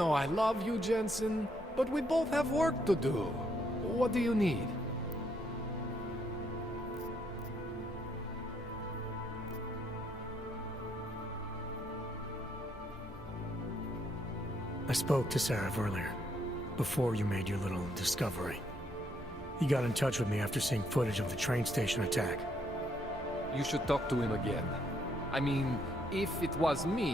know I love you, Jensen, but we both have work to do. What do you need? I spoke to Sarah earlier, before you made your little discovery. He got in touch with me after seeing footage of the train station attack. You should talk to him again. I mean, if it was me,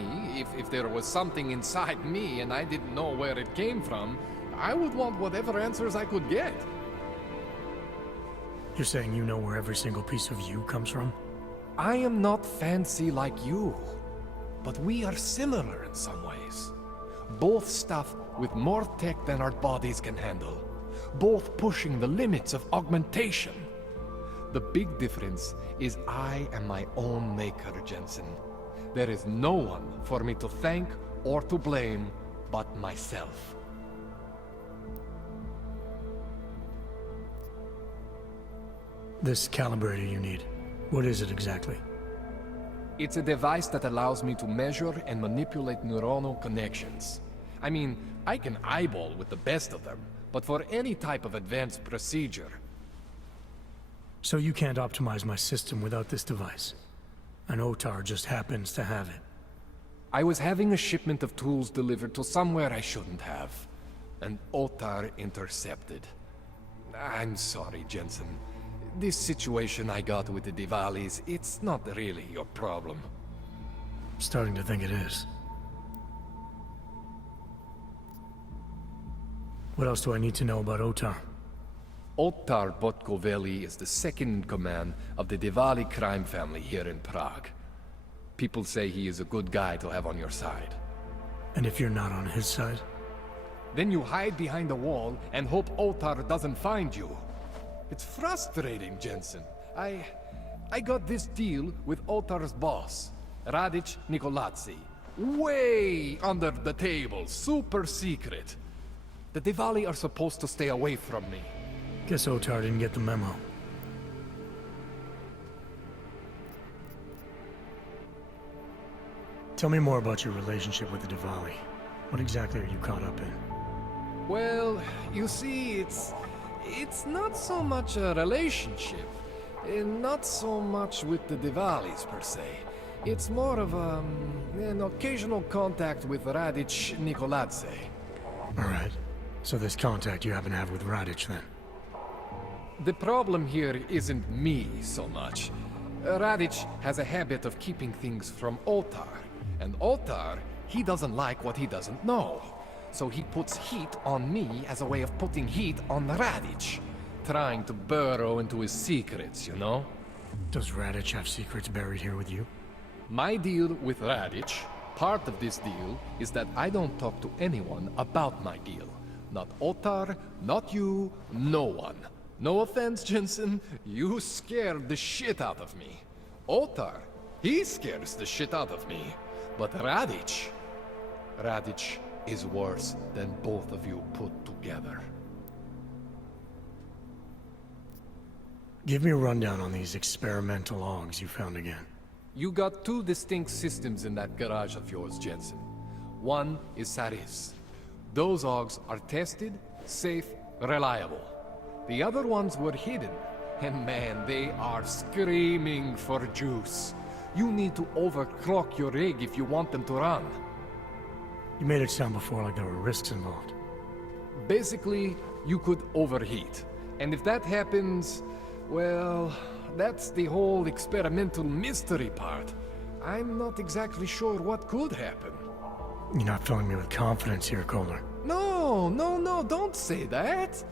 if there was something inside me and I didn't know where it came from, I would want whatever answers I could get. You're saying you know where every single piece of you comes from? I am not fancy like you, but we are similar in some ways. Both stuffed with more tech than our bodies can handle. Both pushing the limits of augmentation. The big difference is I am my own maker, Jensen. There is no one for me to thank or to blame but myself. This calibrator you need, what is it exactly? It's a device that allows me to measure and manipulate neuronal connections. I mean, I can eyeball with the best of them, but for any type of advanced procedure... So you can't optimize my system without this device? An OTAR just happens to have it. I was having a shipment of tools delivered to somewhere I shouldn't have. An OTAR intercepted. I'm sorry, Jensen. This situation I got with the Diwalis, it's not really your problem. I'm starting to think it is. What else do I need to know about OTAR? Otar Botkoveli is the second in command of the Diwali crime family here in Prague. People say he is a good guy to have on your side. And if you're not on his side? Then you hide behind a wall and hope Otar doesn't find you. It's frustrating, Jensen. I got this deal with Otar's boss, Radic Nikoladze. Way under the table, super secret. The Diwali are supposed to stay away from me. Guess OTAR didn't get the memo. Tell me more about your relationship with the Diwali. What exactly are you caught up in? Well, you see, it's not so much a relationship. Not so much with the Diwalis, per se. It's more of an occasional contact with Radic Nikoladze. Alright. So this contact you happen to have with Radic, then? The problem here isn't me so much. Radic has a habit of keeping things from Otar. And Otar, he doesn't like what he doesn't know. So he puts heat on me as a way of putting heat on Radic. Trying to burrow into his secrets, you know? Does Radic have secrets buried here with you? My deal with Radic, part of this deal, is that I don't talk to anyone about my deal. Not Otar, not you, no one. No offense, Jensen, you scared the shit out of me. Otar, he scares the shit out of me. But Radic is worse than both of you put together. Give me a rundown on these experimental logs you found again. You got two distinct systems in that garage of yours, Jensen. One is Saris. Those logs are tested, safe, reliable. The other ones were hidden, and man, they are screaming for juice. You need to overclock your rig if you want them to run. You made it sound before like there were risks involved. Basically, you could overheat. And if that happens, well, that's the whole experimental mystery part. I'm not exactly sure what could happen. You're not filling me with confidence here, Kohler. No, don't say that.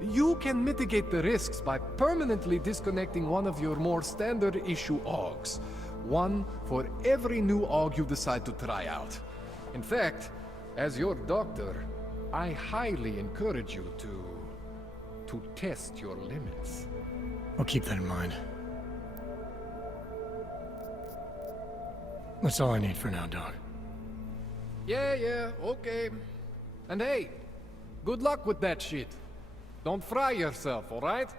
You can mitigate the risks by permanently disconnecting one of your more standard issue AUGs. One for every new AUG you decide to try out. In fact, as your doctor, I highly encourage you to test your limits. I'll keep that in mind. That's all I need for now, Doc. Yeah, okay. And hey, good luck with that shit. Don't fry yourself, alright?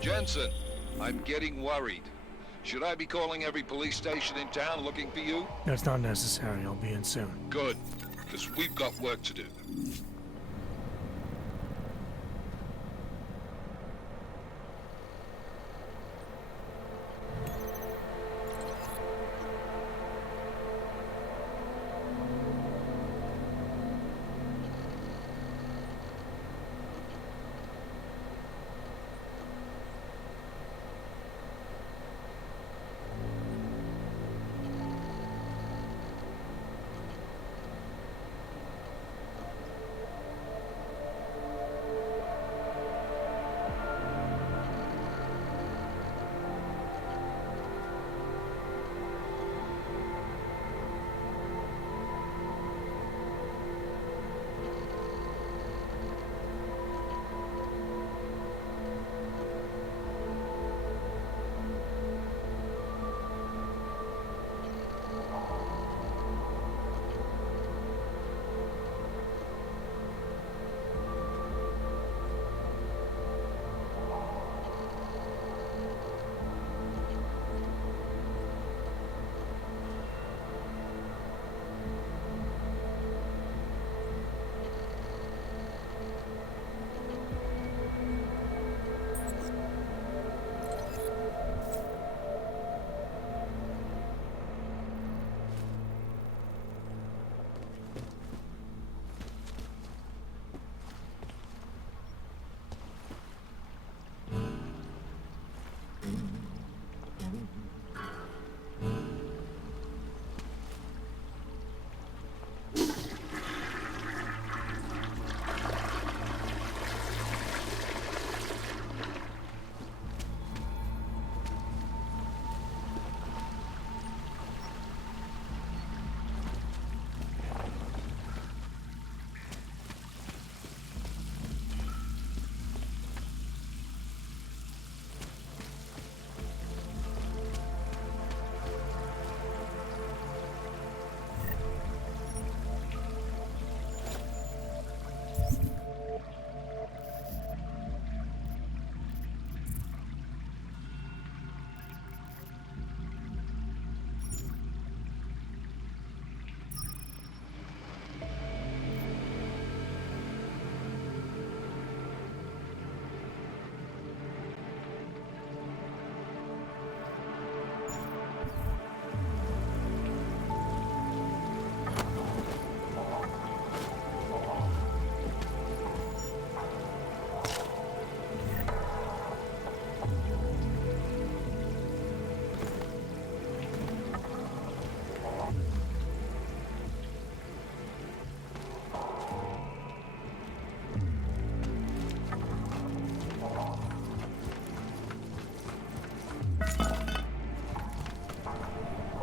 Jensen, I'm getting worried. Should I be calling every police station in town looking for you? That's not necessary. I'll be in soon. Good, because we've got work to do.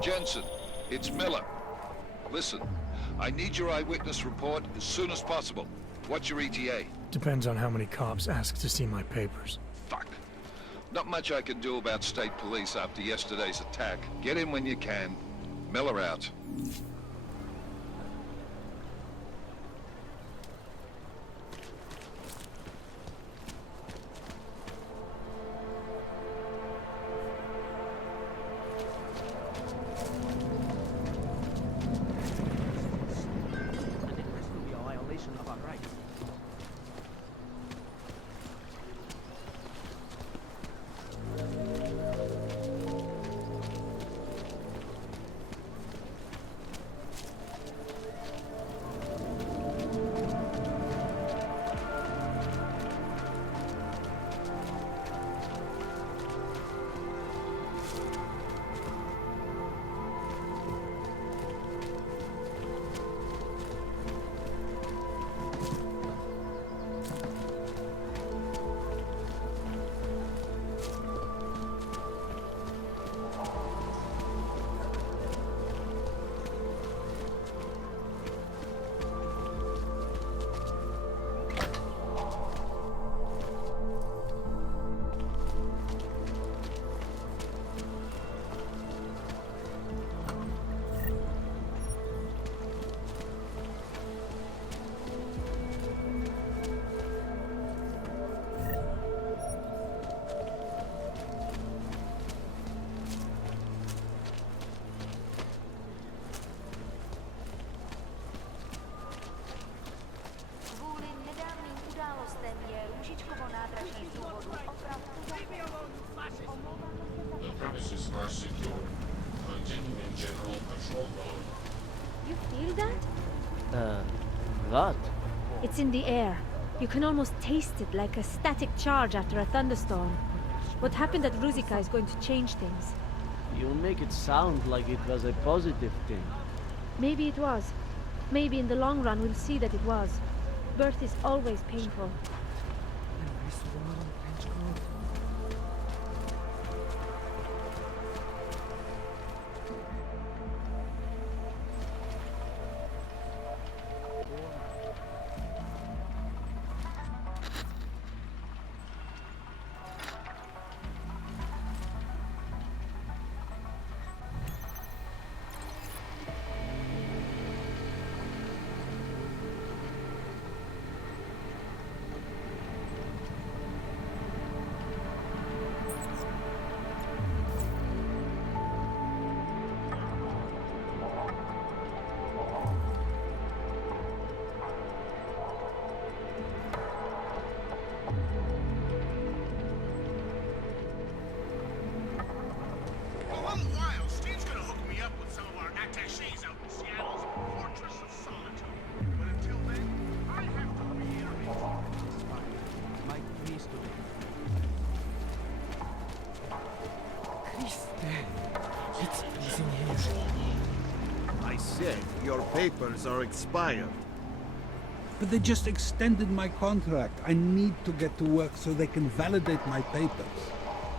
Jensen, it's Miller. Listen, I need your eyewitness report as soon as possible. What's your ETA? Depends on how many cops ask to see my papers. Fuck. Not much I can do about state police after yesterday's attack. Get in when you can. Miller out. premises are secure. Continue in general patrol mode. You feel that? What? It's in the air. You can almost taste it like a static charge after a thunderstorm. What happened at Ruzika is going to change things. You make it sound like it was a positive thing. Maybe it was. Maybe in the long run we'll see that it was. Birth is always painful. I said your papers are expired. But they just extended my contract. I need to get to work so they can validate my papers.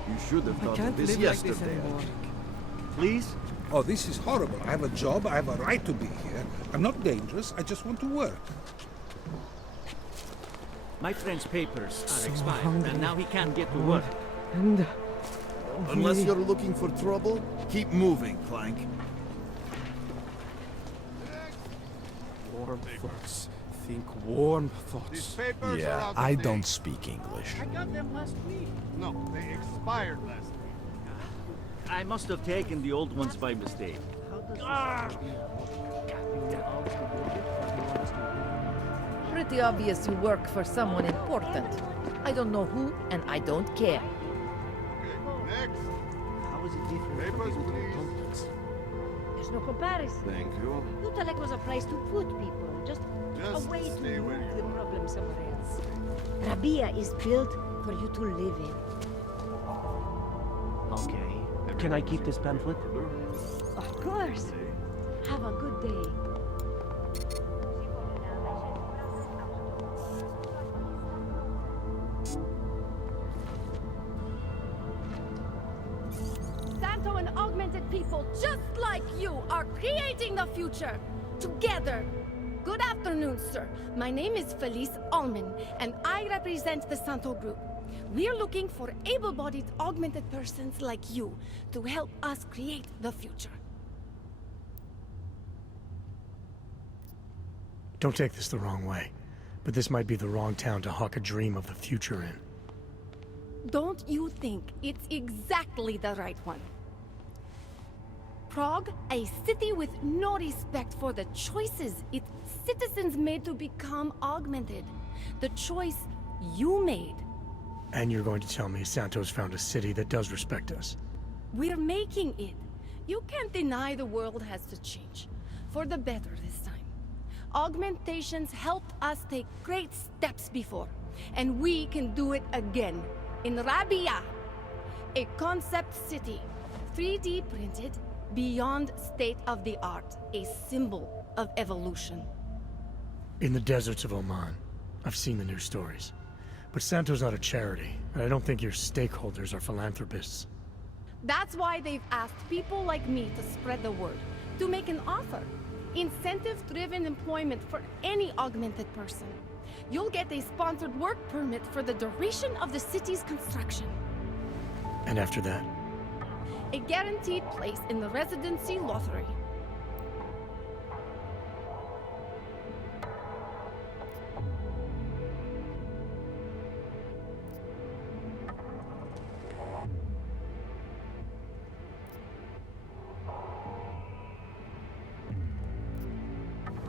You should have thought of this yesterday. Please? Oh, this is horrible. I have a job, I have a right to be here. I'm not dangerous, I just want to work. My friend's papers are expired, and now he can't get to work. And Unless you're looking for trouble, keep moving, Clank. Warm thoughts. Think warm thoughts. Yeah, I don't speak English. I got them last week. No, they expired last week. I must have taken the old ones by mistake. Pretty obvious you work for someone important. I don't know who, and I don't care. Next. How is it different Papers, from the please. There's no comparison. Thank you. Utalek was a place to put people, just a way to stay where move you the are. problem somewhere else. Rabia is built for you to live in. Okay. Can I keep this pamphlet? Of course. Have a good day. Santo and augmented people just like you are creating the future. Together. Good afternoon, sir. My name is Felice Allman, and I represent the Santo Group. We're looking for able-bodied augmented persons like you to help us create the future. Don't take this the wrong way, but this might be the wrong town to hawk a dream of the future in. Don't you think it's exactly the right one? Prague, a city with no respect for the choices its citizens made to become augmented. The choice you made. And you're going to tell me Santos found a city that does respect us. We're making it. You can't deny the world has to change. For the better this time. Augmentations helped us take great steps before. And we can do it again. In Rabia. A concept city. 3D printed. Beyond state-of-the-art. A symbol of evolution. In the deserts of Oman. I've seen the news stories. But Santo's not a charity, and I don't think your stakeholders are philanthropists. That's why they've asked people like me to spread the word. To make an offer. Incentive-driven employment for any augmented person. You'll get a sponsored work permit for the duration of the city's construction. And after that? A guaranteed place in the residency lottery.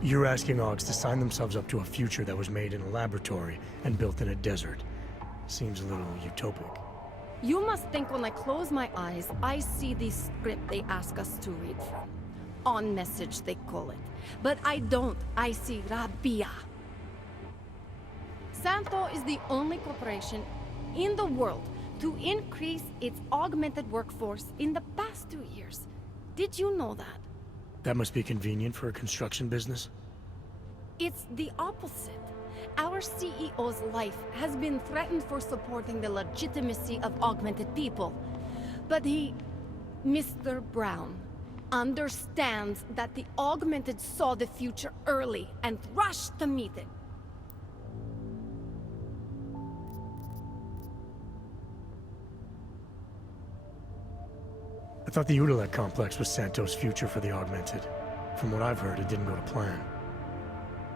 You're asking Augs to sign themselves up to a future that was made in a laboratory and built in a desert. Seems a little utopic. You must think when I close my eyes, I see the script they ask us to read from. On message, they call it. But I don't. I see Rabia. Santo is the only corporation in the world to increase its augmented workforce in the past 2 years. Did you know that? That must be convenient for a construction business. It's the opposite. Our CEO's life has been threatened for supporting the legitimacy of augmented people. But he, Mr. Brown, understands that the augmented saw the future early and rushed to meet it. I thought the Utilek complex was Santo's future for the augmented. From what I've heard, it didn't go to plan.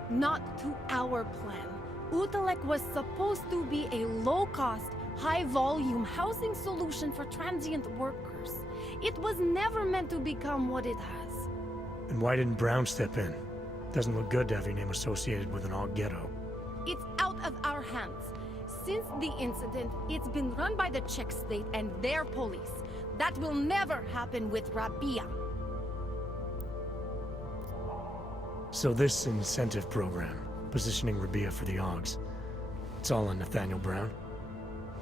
Not to our plan. Utilek was supposed to be a low-cost, high-volume housing solution for transient workers. It was never meant to become what it has. And why didn't Brown step in? Doesn't look good to have your name associated with an aug ghetto. It's out of our hands. Since the incident, it's been run by the Czech state and their police. That will never happen with Rabia. So this incentive program, positioning Rabia for the augs, it's all on Nathaniel Brown?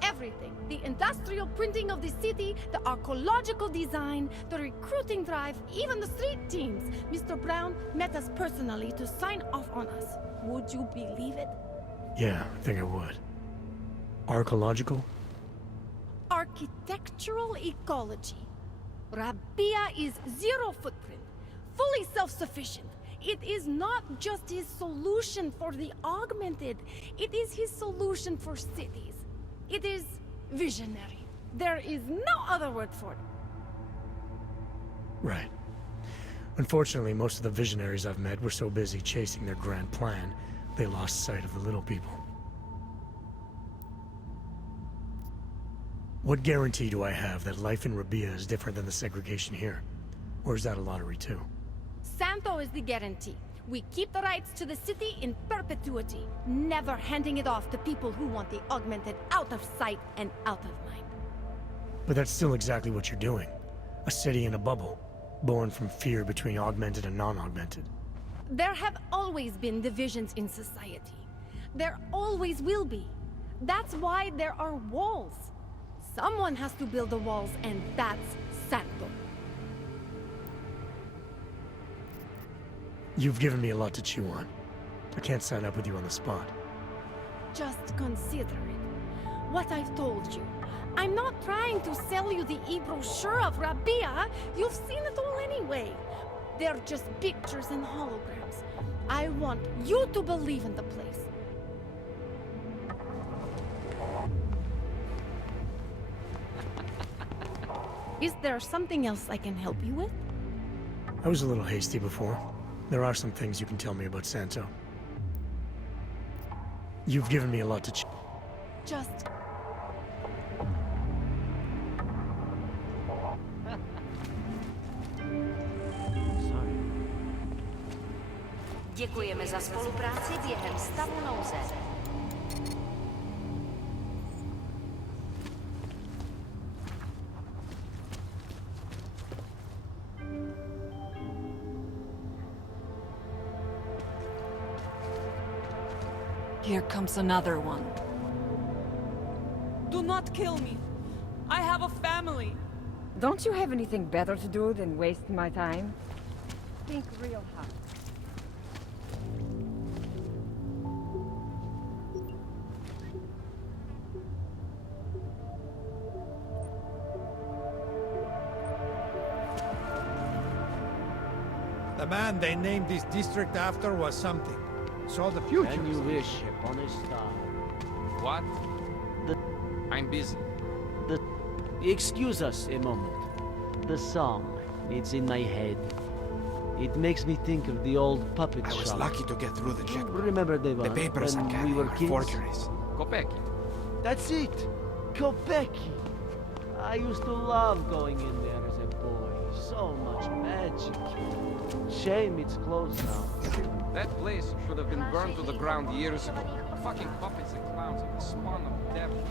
Everything. The industrial printing of the city, the archaeological design, the recruiting drive, even the street teams. Mr. Brown met us personally to sign off on us. Would you believe it? Yeah, I think I would. Archaeological? Architectural ecology. Rabia is zero footprint, fully self-sufficient. It is not just his solution for the augmented, it is his solution for cities. It is visionary. There is no other word for it. Right. Unfortunately, most of the visionaries I've met were so busy chasing their grand plan, they lost sight of the little people. What guarantee do I have that life in Rabia is different than the segregation here? Or is that a lottery too? Santo is the guarantee. We keep the rights to the city in perpetuity, never handing it off to people who want the augmented out of sight and out of mind. But that's still exactly what you're doing. A city in a bubble, born from fear between augmented and non-augmented. There have always been divisions in society. There always will be. That's why there are walls. Someone has to build the walls, and that's Santo. You've given me a lot to chew on. I can't sign up with you on the spot. Just consider it. What I've told you. I'm not trying to sell you the e-brochure of Rabia. You've seen it all anyway. They're just pictures and holograms. I want you to believe in the place. Is there something else I can help you with? I was a little hasty before. There are some things you can tell me about Santo. You've given me a lot to chew. Just... Sorry. Děkujeme za spolupráci během stavu nouze. Here comes another one. Do not kill me. I have a family. Don't you have anything better to do than waste my time? Think real hard. The man they named this district after was something. Saw the future. Can you wish upon a star? What? I'm busy. Excuse us a moment. The song, it's in my head. It makes me think of the old puppet shop. I was lucky to get through the check. Remember the one papers when I'm we carrying were are kids? forgeries. Kopeki. That's it! Kopeki! I used to love going in there as a boy. So much magic. Shame it's closed now. That place should have been burned to the ground years ago. Fucking puppets and clowns are the spawn of the devil.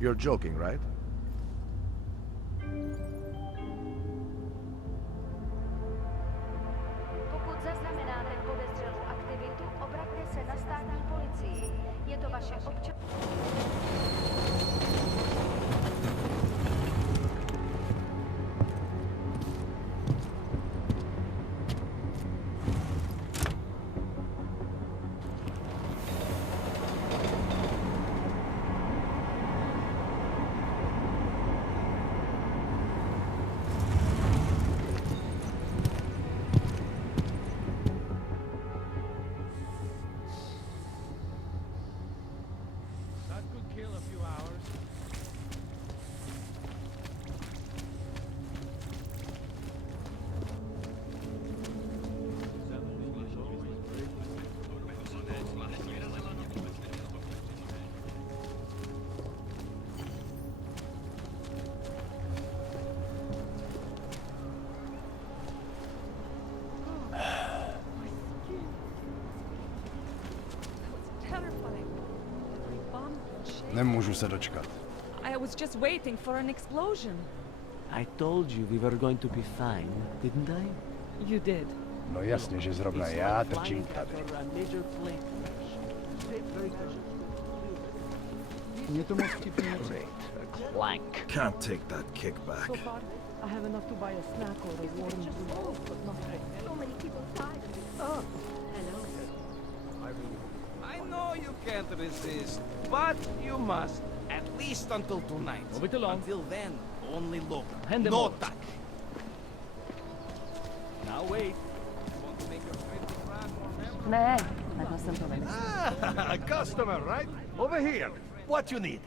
You're joking, right? Pokud zaznamenáte podezřelou aktivitu, obraťte se na státní policii. Je to vaše občan... Nemůžu se dočkat. I was just waiting for an explosion. I told you we were going to be fine, didn't I? You did. No jasně, že zrovna já trčím tady. Mě to moc vtipně. Clank. Can't take that kickback. So far, I have enough to buy a snack or a warm drink, but not right. So many people died. Oh, hello. I know you can't resist, but you must. At least until tonight. Move it along. Until then, only look. Hand them no over. touch. Now wait. You want to make your friendly friend more memorable? Ne, takhle jsem to nemyslel. Ah, a customer, right? Over here. What you need?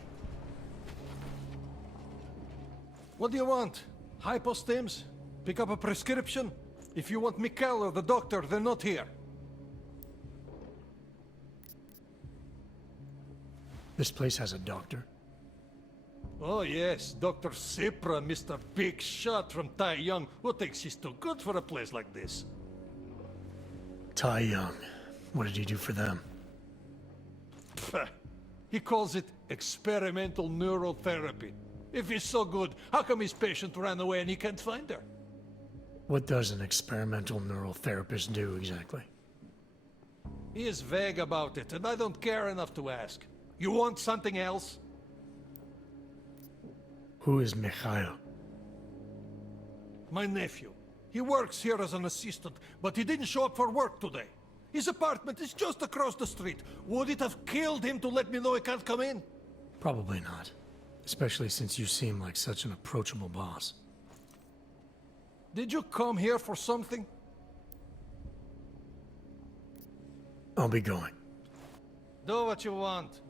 What do you want? Hypostims? Pick up a prescription? If you want Mikkel or the doctor, they're not here. This place has a doctor? Oh yes, Dr. Sipra, Mr. Big Shot from Tai Young, who thinks he's too good for a place like this. Tai Young. What did he do for them? Pfft. He calls it experimental neurotherapy. If he's so good, how come his patient ran away and he can't find her? What does an experimental neural therapist do exactly? He is vague about it, and I don't care enough to ask. You want something else? Who is Mikhail? My nephew. He works here as an assistant, but he didn't show up for work today. His apartment is just across the street. Would it have killed him to let me know he can't come in? Probably not. Especially since you seem like such an approachable boss. Did you come here for something? I'll be going. Do what you want.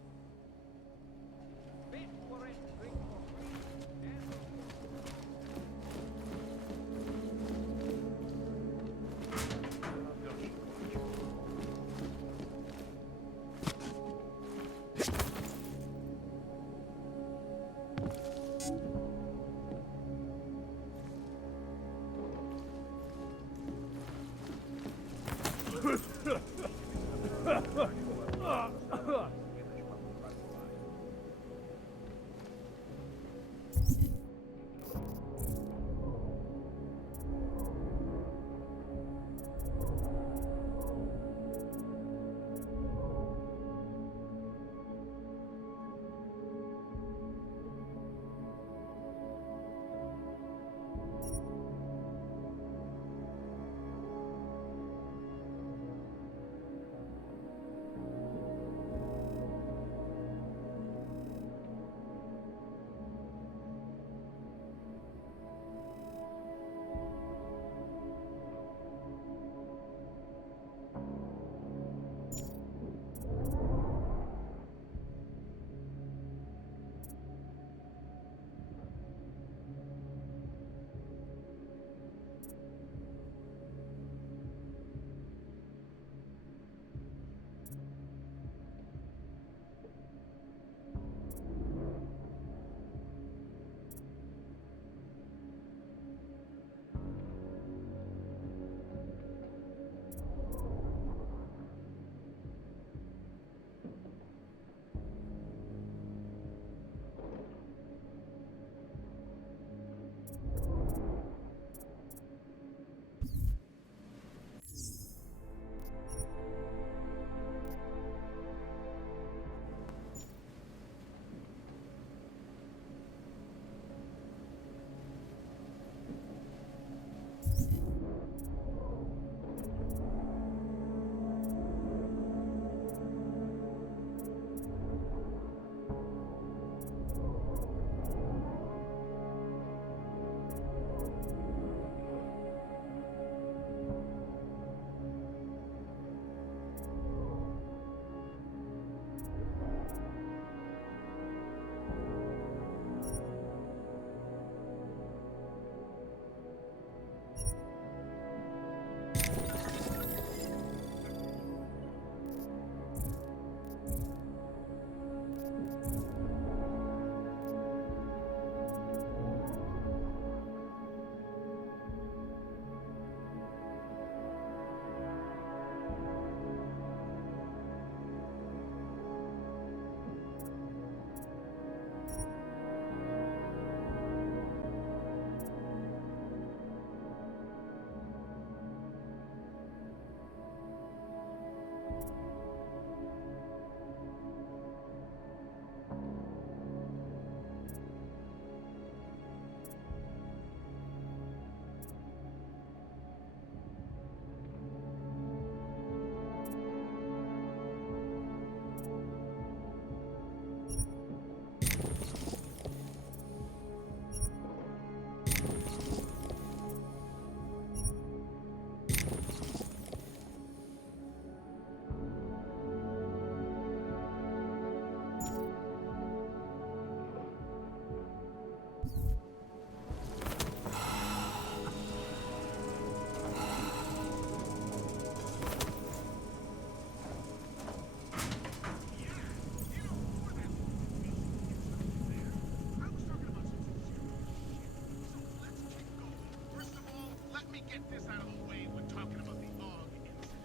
me get this out of the way when talking about the AUG incident.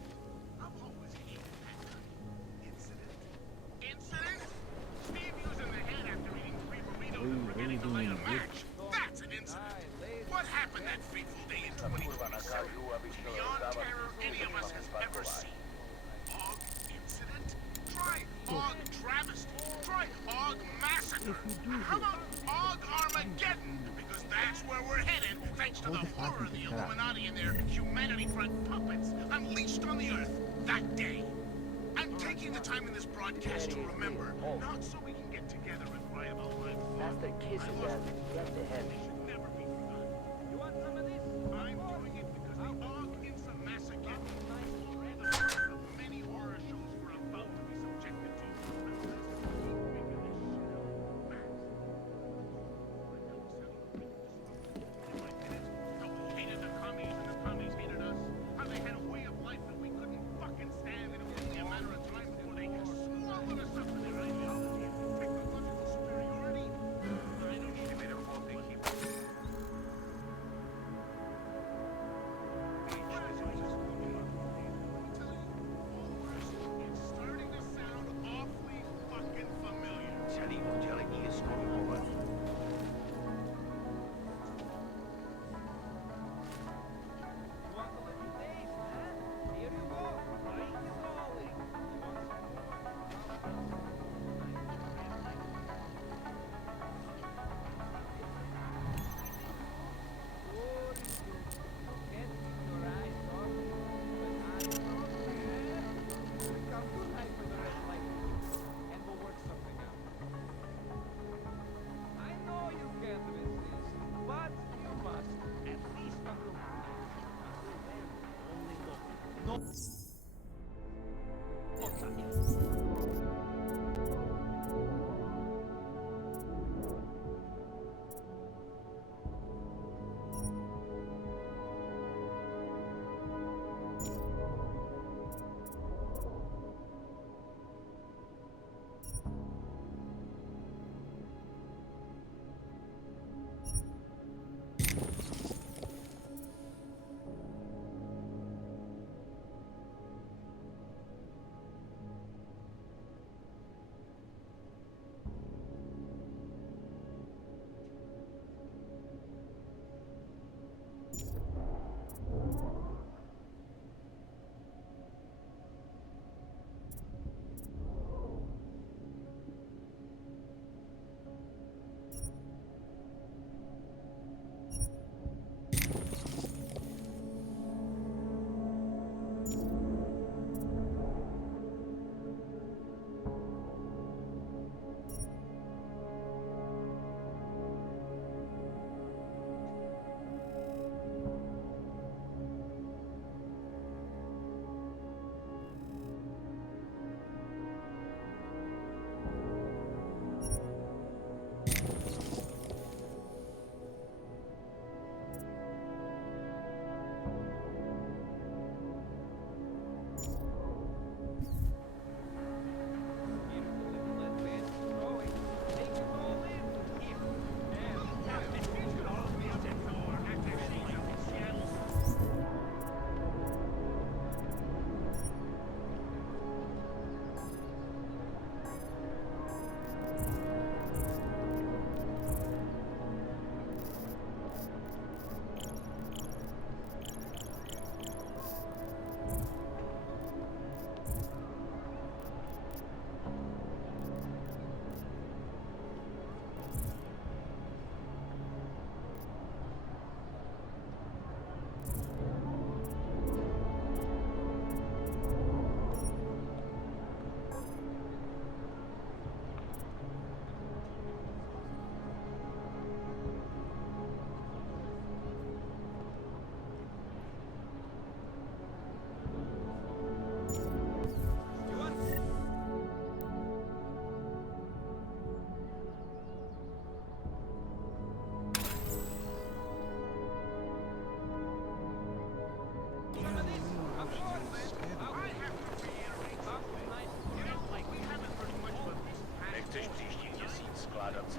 I've always hated that incident. Incident? Steve using the head after eating 3 burritos and forgetting to light a match. That's an incident. What happened that fateful day in 2027? Beyond terror any of us has ever seen. AUG incident? Try AUG travesty. Try AUG massacre. How about AUG Armageddon? Because that's where we're headed, thanks to the horror of the Illuminati and their humanity front puppets unleashed on the Earth that day. I'm taking the time in this broadcast to remember, not so we can get together and cry about life. Master kisses that. Get the head. Should never be forgotten. You want some of this? I'm doing it because the AUG Insa Massacre will be the first of many horror shows we're about to be subjected to. How we hated the commies and the commies hated us. How they had a way of life that we couldn't fucking stand, and it was only a matter of time before they swallowed us up in their ideology and technological superiority. I don't need to be their fault. They keep it's starting to sound awfully fucking familiar. You want a little taste, huh? Here you go. Bring it all in. You want some more? Good is good. Can't keep your eyes off me. But I know, yeah. We come tonight for the red light, and we'll work something out. I know you can't resist, but you must, at least until tonight. Until then, only look. No.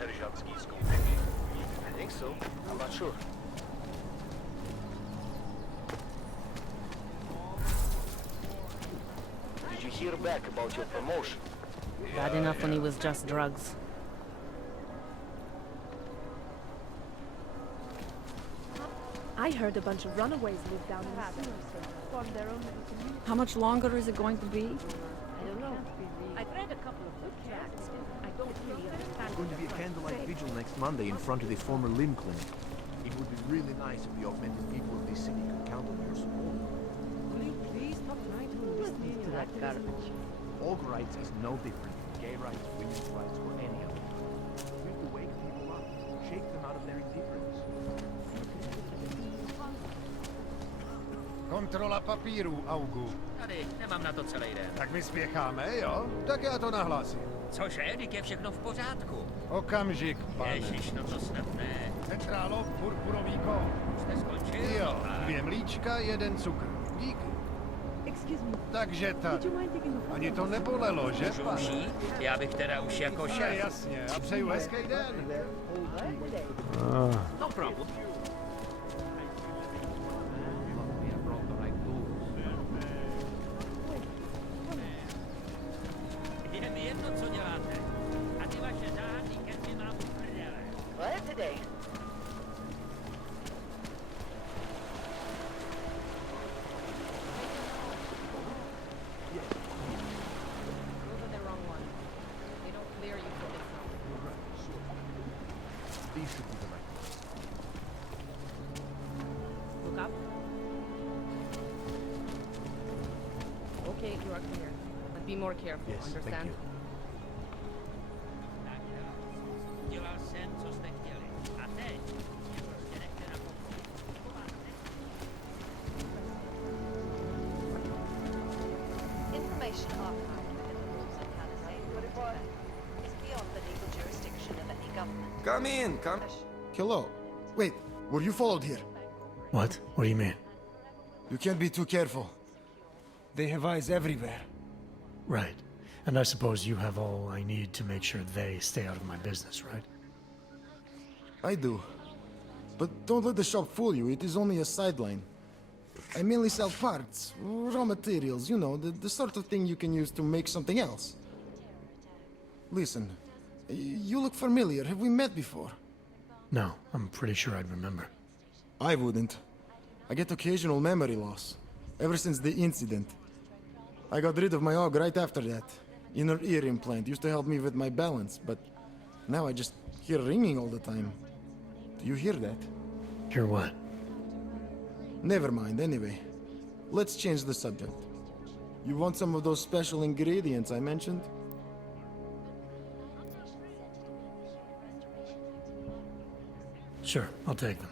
seržantský zkoušky. I think so. I'm not sure. hear back about your promotion. Bad enough when he was just drugs. I heard a bunch of runaways live down in the sewers, formed their own little community. How much longer is it going to be? I don't know. I've read a couple of book tracts. I don't really understand. There's going to be a candlelight vigil next Monday in front of the former limb clinic. It would be really nice if the augmented people of this city could count on your support. Will you please stop trying to listen to that garbage? Org rights is no different from gay rights, women's rights, or any other. We have to wake people up, shake them out of their indifference. Kontrola papíru, Augu. Tady, nemám na to celý den. Tak my spěcháme, jo? Tak já to nahlásím. Cože, vždyť je všechno v pořádku. Okamžik, pane. Ježiš, no to snad ne. Centrálo, purpurový kód. Jste skončil? Jo, 2 mlíčka, 1 cukr. Díky. Excuse me. Takže tak. Would you mind taking a Ani to nebolelo, že, Můžu pane? užít? Já bych teda už jako Ne, šéf. jasně, a přeju hezký den. No problem. Je mi jedno, co děláte. A ty vaše záhadný keci mám v prdele. What today? Those are the wrong ones. They don't clear you for this now. These should be the right ones. Look up. Okay, you are clear. But be more careful, Yes, thank understand? you. Dělal jsem, co jste chtěli. A teď mě prostě nechte na pokoji. Information archived within the rules and policy is beyond the legal jurisdiction of any government. Come in, come. Hello. Wait, were you followed here? What? What do you mean? You can't be too careful. They have eyes everywhere. Right. And I suppose you have all I need to make sure they stay out of my business, right? I do. But don't let the shop fool you, it is only a sideline. I mainly sell parts, raw materials, you know, the sort of thing you can use to make something else. Listen, you look familiar. Have we met before? No, I'm pretty sure I'd remember. I wouldn't. I get occasional memory loss, ever since the incident. I got rid of my AUG right after that. Inner ear implant used to help me with my balance, but now I just hear ringing all the time. Do you hear that? Hear what? Never mind, anyway. Let's change the subject. You want some of those special ingredients I mentioned? Sure, I'll take them.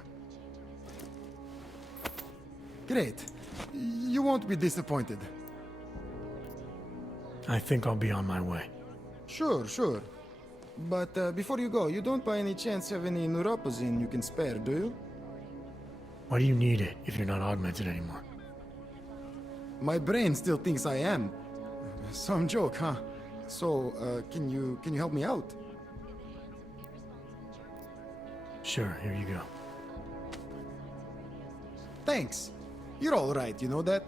Great. You won't be disappointed. I think I'll be on my way. Sure, sure. But before you go, you don't by any chance have any neuropozine you can spare, do you? Why do you need it if you're not augmented anymore? My brain still thinks I am. Some joke, huh? So, can you help me out? Sure, here you go. Thanks. You're all right, you know that?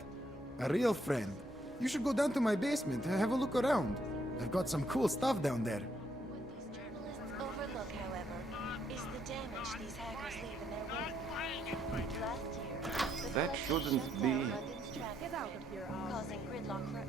A real friend. You should go down to my basement and have a look around. I've got some cool stuff down there. Overlook, however, is the damage these hackers leave in their wake. Last year, That shouldn't be. London's traffic grid, causing gridlock for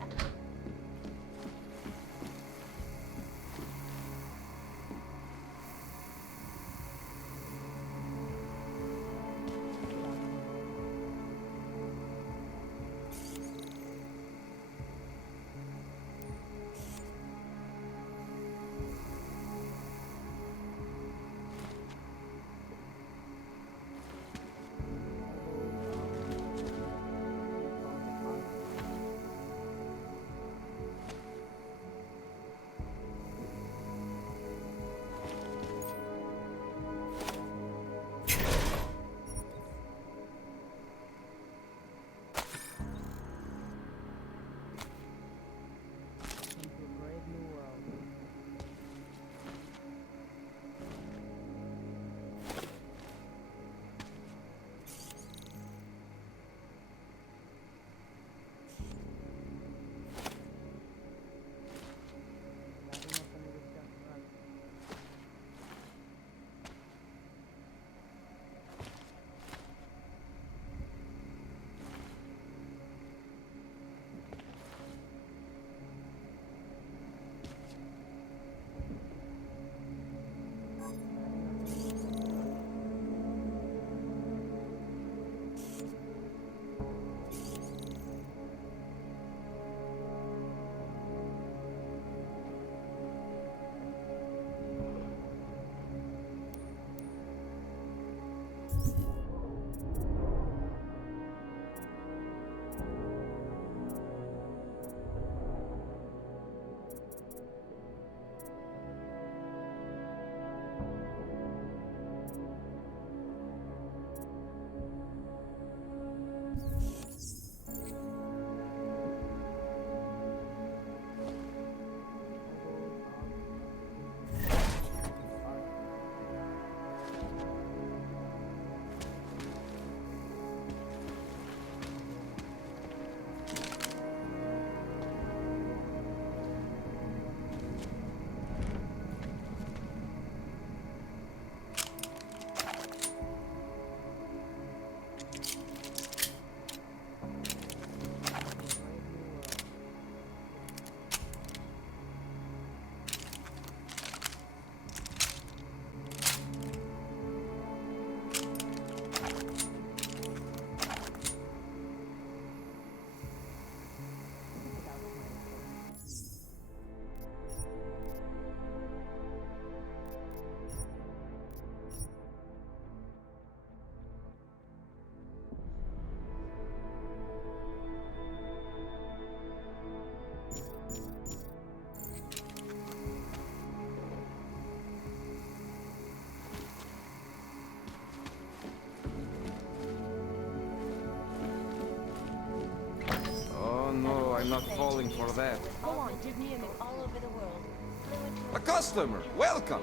not falling for that. Go on, give me all over the world. Fluent A customer! Welcome!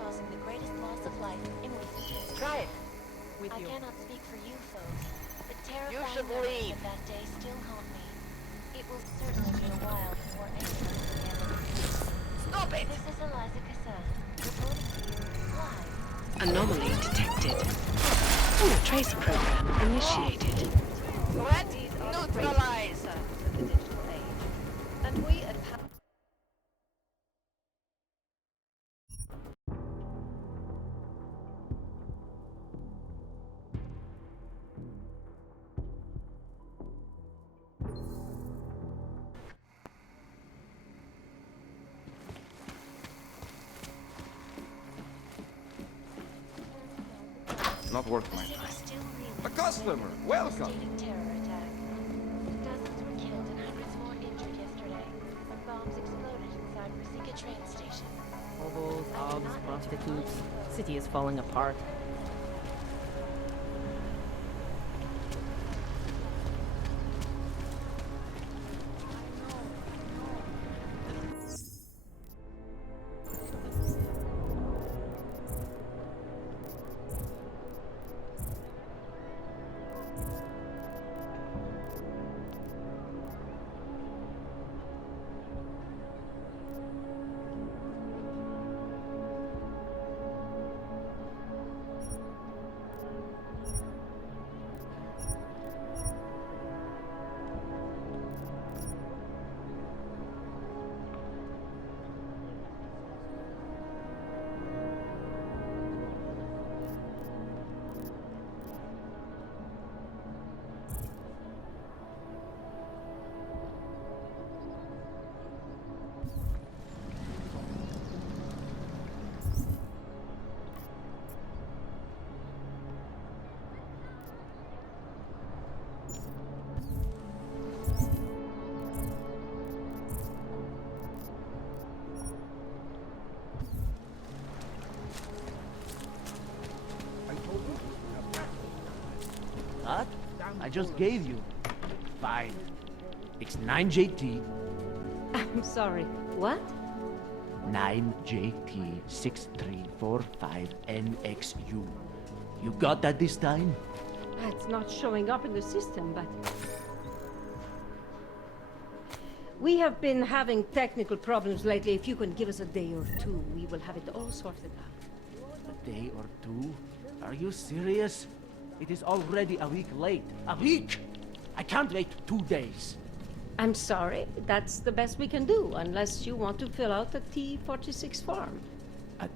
causing the greatest loss of life in recent history. Try it. With I you. cannot speak for you folks. The You terrifying should memories leave. of that day still haunt me. It will certainly be a while before anyone can handle it. Stop it! This is Eliza Cassan, reporting to you live. Anomaly detected. Trace program initiated. What? Neutralize! The digital age. And we at Not worth my time. A customer! Welcome! terror attack. Dozens were killed and hundreds more injured yesterday when bombs exploded inside Ruzicka train station. Hobos, hogs, prostitutes. City is falling apart. What? I just gave you. Fine. It's 9JT. I'm sorry. What? 9JT6345NXU. You got that this time? It's not showing up in the system, but... We have been having technical problems lately. If you can give us a day or two, we will have it all sorted out. A day or two? Are you serious? It is already a week late. A week! I can't wait 2 days. I'm sorry. That's the best we can do, unless you want to fill out the T-46 form. A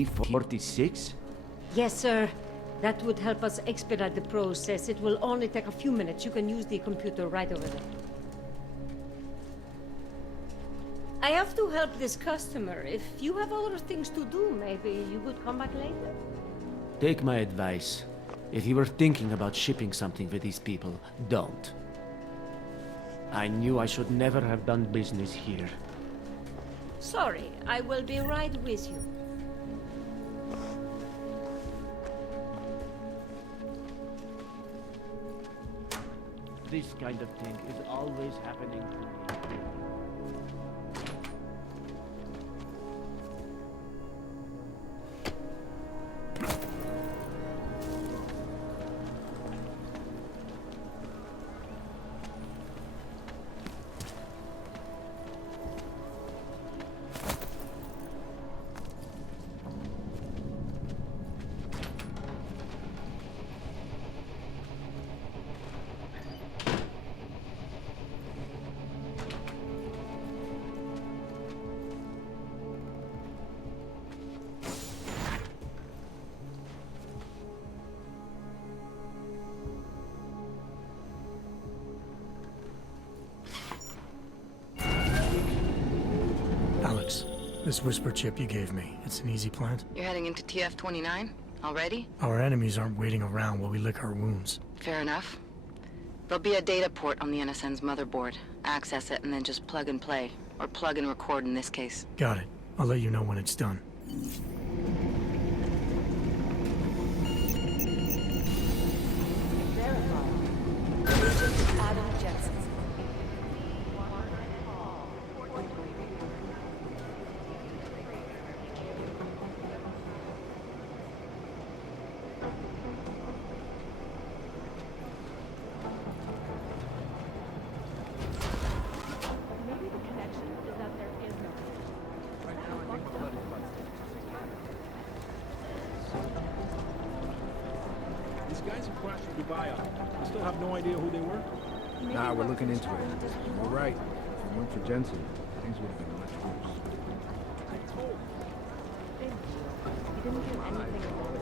T-46? Yes, sir. That would help us expedite the process. It will only take a few minutes. You can use the computer right over there. I have to help this customer. If you have other things to do, maybe you could come back later? Take my advice. If you were thinking about shipping something with these people, don't. I knew I should never have done business here. Sorry. I will be right with you. This kind of thing is always happening to me. This whisper chip you gave me, it's an easy plant? You're heading into TF-29? Already? Our enemies aren't waiting around while we lick our wounds. Fair enough. There'll be a data port on the NSN's motherboard. Access it and then just plug and play. Or plug and record in this case. Got it. I'll let you know when it's done. Adam Jensen. Maybe the connection is that there is no These guys in question Dubai, we still have no idea who they were? Nah, we're looking into it. You're right. If it weren't for Jensen, things would have been much worse. He didn't do anything about it.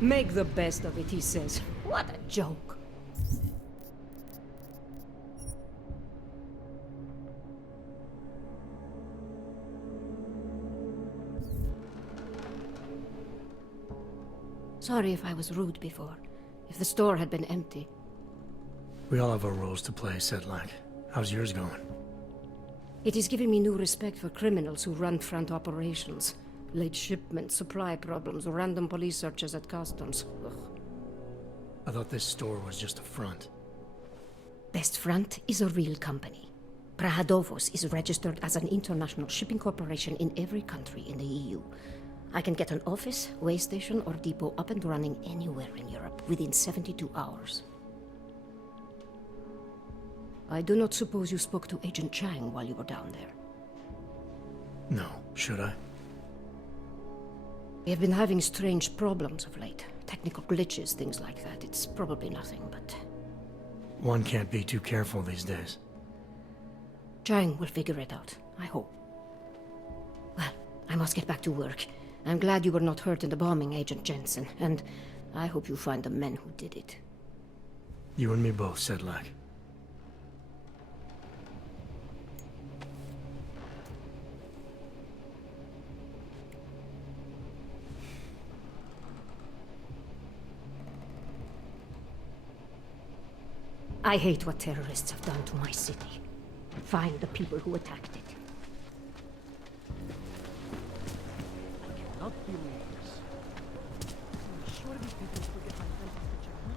Make the best of it, he says. What a joke. Sorry if I was rude before. If the store had been empty. We all have our roles to play, Sedlak. How's yours going? It is giving me new respect for criminals who run front operations. Late shipments, supply problems, random police searches at customs. Ugh. I thought this store was just a front. Best Front is a real company. Prahadovos is registered as an international shipping corporation in every country in the EU. I can get an office, way station, or depot up and running anywhere in Europe within 72 hours. I do not suppose you spoke to Agent Chang while you were down there. No, should I? We have been having strange problems of late. Technical glitches, things like that. It's probably nothing, but... One can't be too careful these days. Chang will figure it out, I hope. Well, I must get back to work. I'm glad you were not hurt in the bombing, Agent Jensen, and I hope you find the men who did it. You and me both, Sedlak. I hate what terrorists have done to my city. Find the people who attacked it. I cannot believe this. Sure these people forget my fantastic job.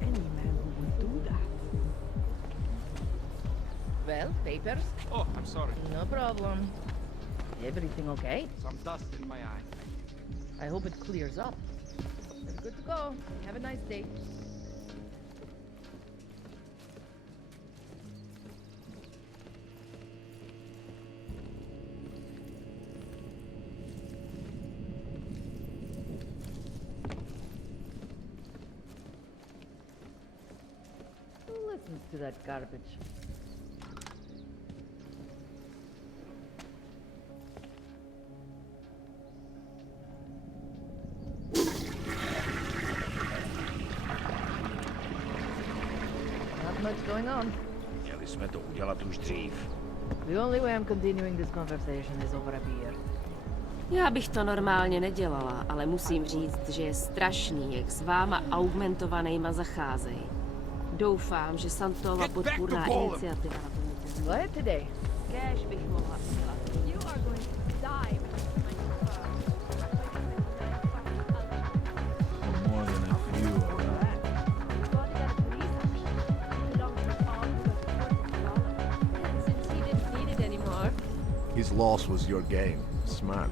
Any man who would do that. Well, papers? Oh, I'm sorry. No problem. Everything okay? Some dust in my eye. I hope it clears up. We're good to go. Have a nice day. Who listens to that garbage? Much going on. Měli jsme to udělat už dřív. The only way I'm continuing this conversation is over a beer. Já bych to normálně nedělala, ale musím říct, že je strašný, jak s váma augmentovanejma zacházejí. Doufám, že Santova podpůrná iniciativa na tom What today? Kéž bych mohla udělat. You are going to die. More than a few of them. Since he didn't need it loss was your gain. Smart.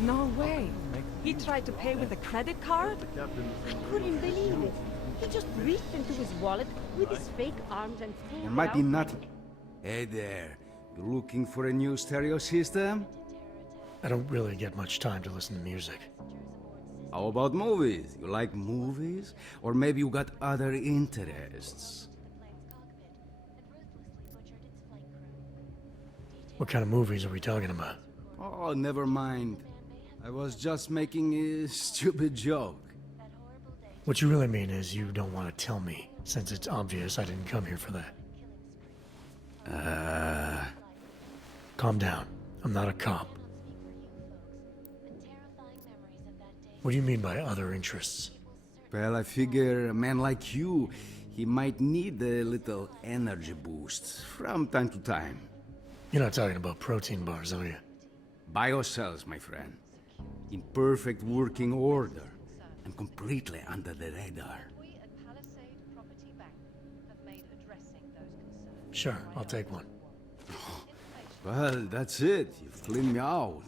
No way. He tried to pay with a credit card? I couldn't believe it. He just reached into his wallet with his fake arms and pulled It it might be out. nothing. Hey there. You looking for a new stereo system? I don't really get much time to listen to music. How about movies? You like movies? Or maybe you got other interests? What kind of movies are we talking about? Oh, never mind. I was just making a stupid joke. What you really mean is you don't want to tell me, since it's obvious I didn't come here for that. Calm down. I'm not a cop. What do you mean by other interests? Well, I figure a man like you, he might need a little energy boost from time to time. You're not talking about protein bars, are you? Biocells, my friend. In perfect working order. And completely under the radar. Sure, I'll take one. Well, that's it. You've cleaned me out.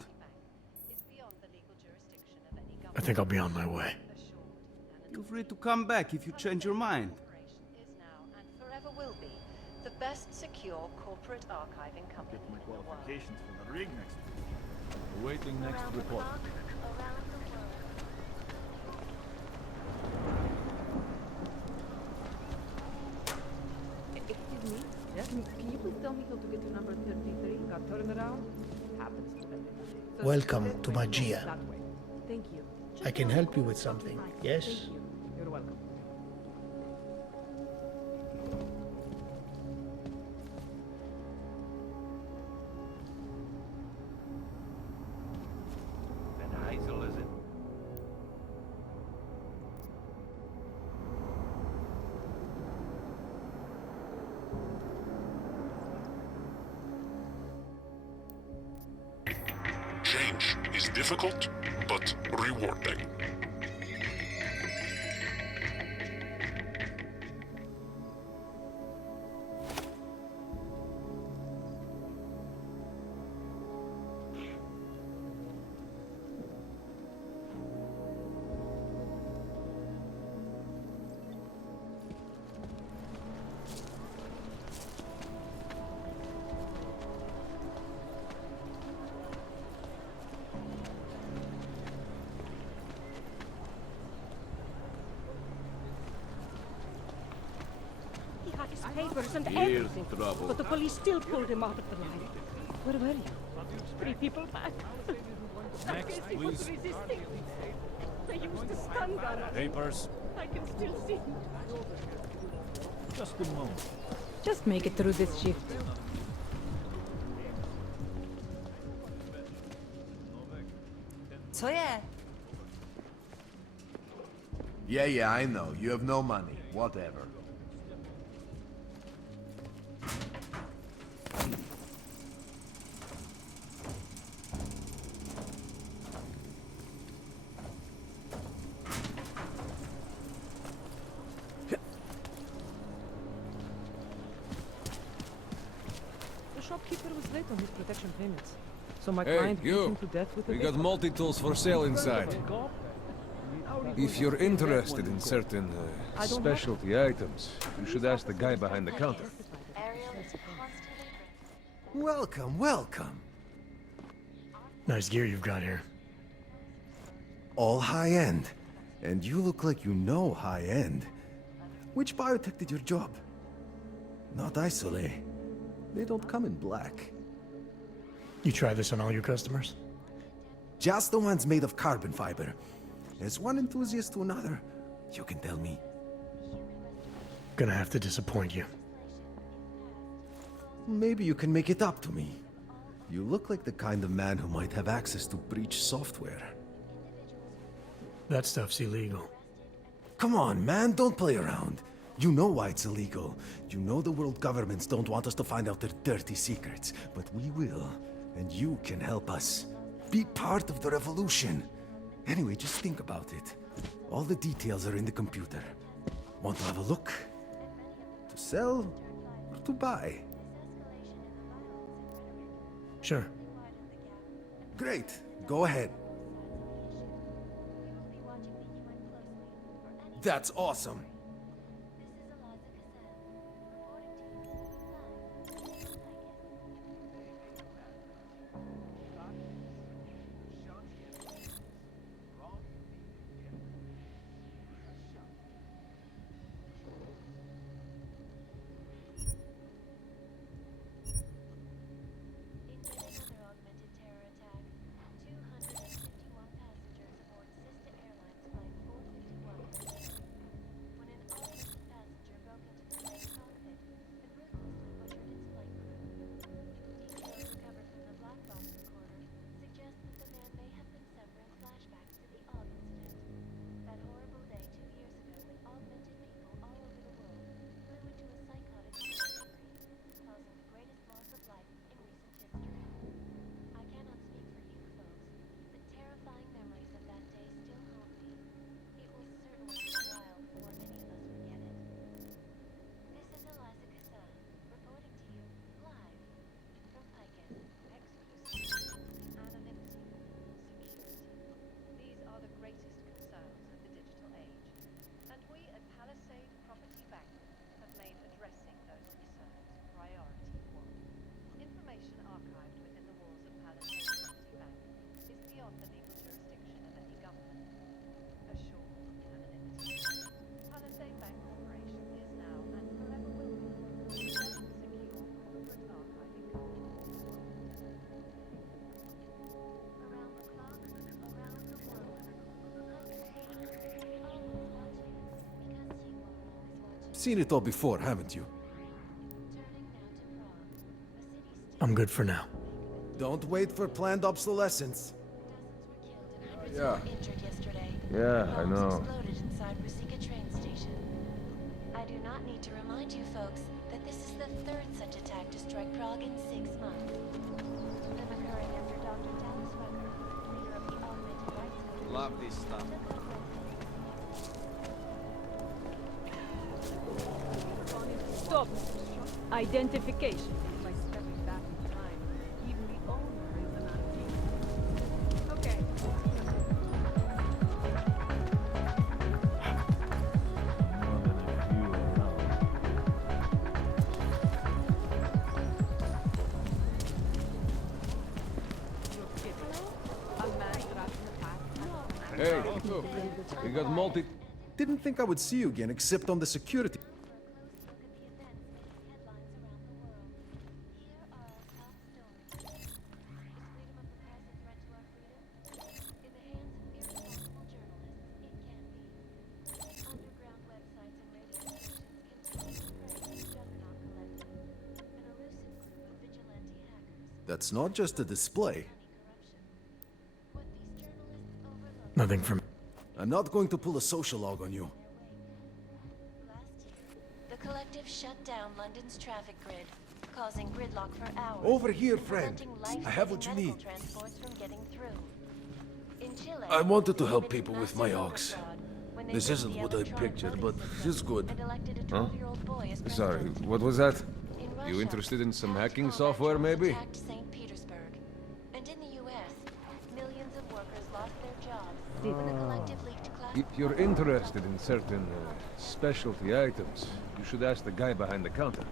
I think I'll be on my way. Feel free to come back if you change your mind. Forever will be the best secure corporate archiving company in the world. Qualifications for the rig next week. Awaiting next report. Excuse me? Yes? Can you please tell me how to get to number 33? Got turned around? Happens to be. Welcome to Magia. That way. Thank you. I can help you with something, yes? Thank you. You're welcome. Van Heysel, is it? Change is difficult, but rewarding. He had his papers and Here's everything, trouble. but the police still pulled him out of the line. Where were you? 3 people back. I guess he was resisting. They used a stun gun on him. Papers. I can still see. Just a moment. Just make it through this shift. Co je? Yeah, I know. You have no money. Whatever. The shopkeeper was late on his protection payments. So my Hey, client beat you! him to death with a We big got multi-tools for sale inside. If you're interested in certain specialty items, you should ask the guy behind the counter. Welcome, welcome. Nice gear you've got here. All high-end. And you look like you know high-end. Which biotech did your job? Not Isolate. They don't come in black. You try this on all your customers? Just the ones made of carbon fiber. As one enthusiast to another, you can tell me. Gonna have to disappoint you. Maybe you can make it up to me. You look like the kind of man who might have access to breach software. That stuff's illegal. Come on, man, don't play around. You know why it's illegal. You know the world governments don't want us to find out their dirty secrets. But we will, and you can help us. Be part of the revolution. Anyway, just think about it. All the details are in the computer. Want to have a look? To sell or to buy? Sure. Great. Go ahead. That's awesome. Seen it all before, haven't you? I'm good for now. Don't wait for planned obsolescence. Yeah. Injured yesterday. Yeah, I know. Exploded inside Rusika train station. I do not need to remind you folks that this is the third such attack to strike Prague in 6 months. Them occurring after Dr. Dallas Rucker, leader of the augmented rights movement, Love this stuff. Stop! Identification is like stepping back in time. Even the owner is an antique. Okay. Hey, we got multi... Didn't think I would see you again, except on the security. That's not just a display. Nothing from... I'm not going to pull a social log on you. the collective shut down London's traffic grid, causing gridlock for hours. Over here, and friend. preventing I have what you life-saving need. medical transports from getting through. In Chile, I wanted to help committed people with massive my voter ox. fraud when they This rigged isn't the what I electronic pictured, voting but system it's good. and elected a Huh? 12-year-old boy as Sorry, president. what was that? In You Russia, interested in some South hacking Korea software, maybe? attacked St. Petersburg. And in the U.S., millions of workers lost their jobs when the collective leaked class... If you're interested in certain specialty items, you should ask the guy behind the counter.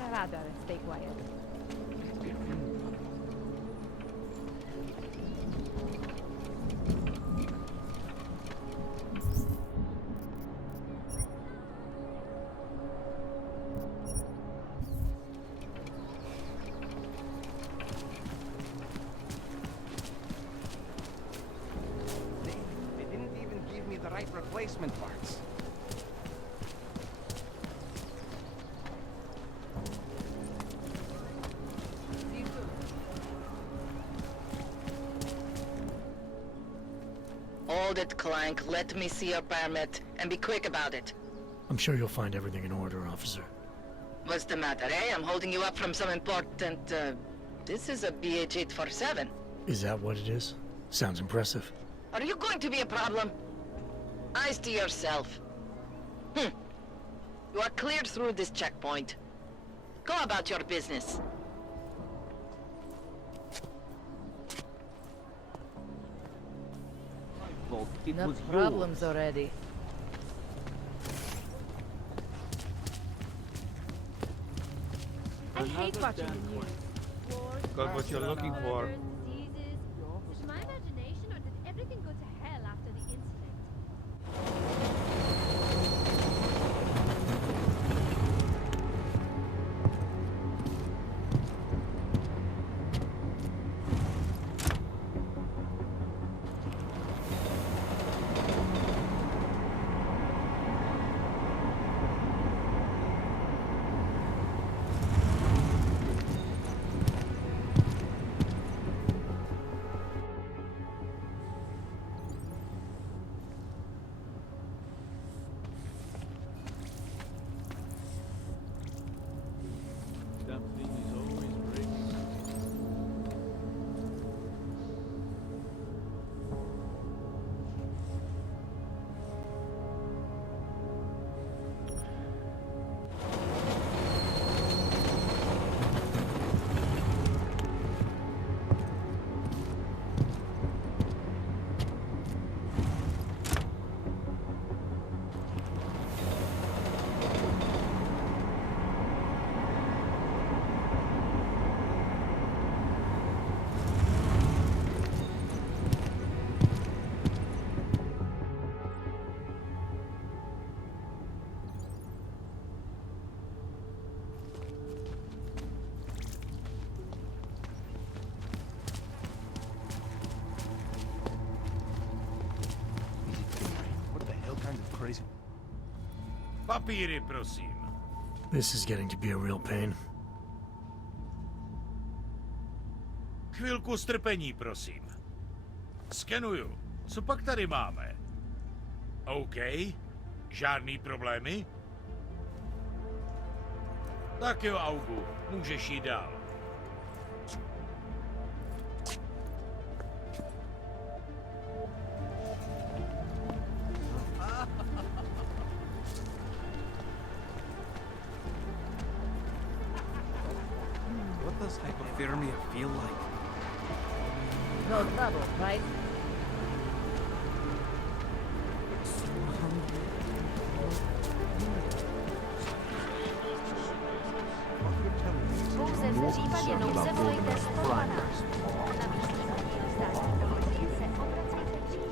I'd rather stay quiet. They didn't even give me the right replacement parts. Hold it, Clank. Let me see your permit, and be quick about it. I'm sure you'll find everything in order, officer. What's the matter, eh? I'm holding you up from some important, This is a BH-847. Is that what it is? Sounds impressive. Are you going to be a problem? Eyes to yourself. You are cleared through this checkpoint. Go about your business. Enough problems already. I hate watching the news. Got what you're looking for. Diseases. Is it my imagination, or did everything go to hell after the incident? That thing is always breaking. What the hell kind of crazy? Papíry, prosím. This is getting to be a real pain. Chvilku strpení, prosím. Skenuju. Co pak tady máme? OK. Žádný problémy? Tak jo, Augu. Můžeš jít dál. What does hypothermia feel like? No trouble, right? Pouze v případě nouze volejte 112. Na místní oddíl státní policie se obracejte přímo.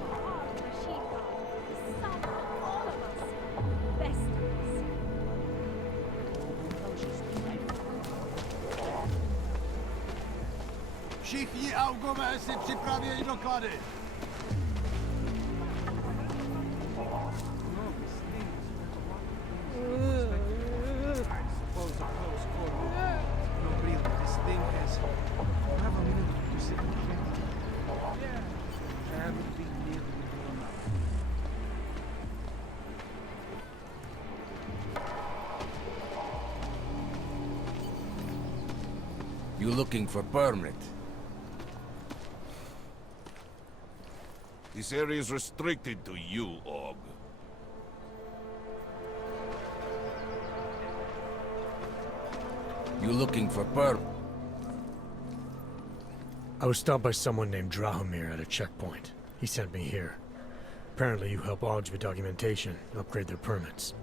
Všichni augové si připravějí doklady. You looking for permit? This area is restricted to you, Og. You looking for perm? I was stopped by someone named Drahomir at a checkpoint. He sent me here. Apparently you help Augs with documentation, upgrade their permits.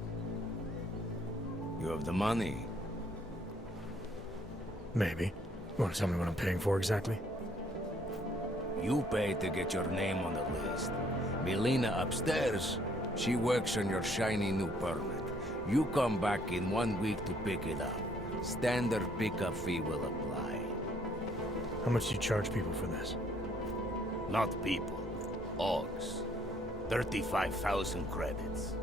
You have the money? Maybe. You want to tell me what I'm paying for exactly? You pay to get your name on the list. Melina upstairs, she works on your shiny new permit. You come back in 1 week to pick it up. Standard pickup fee will apply. How much do you charge people for this? Not people. Augs. 35,000 credits.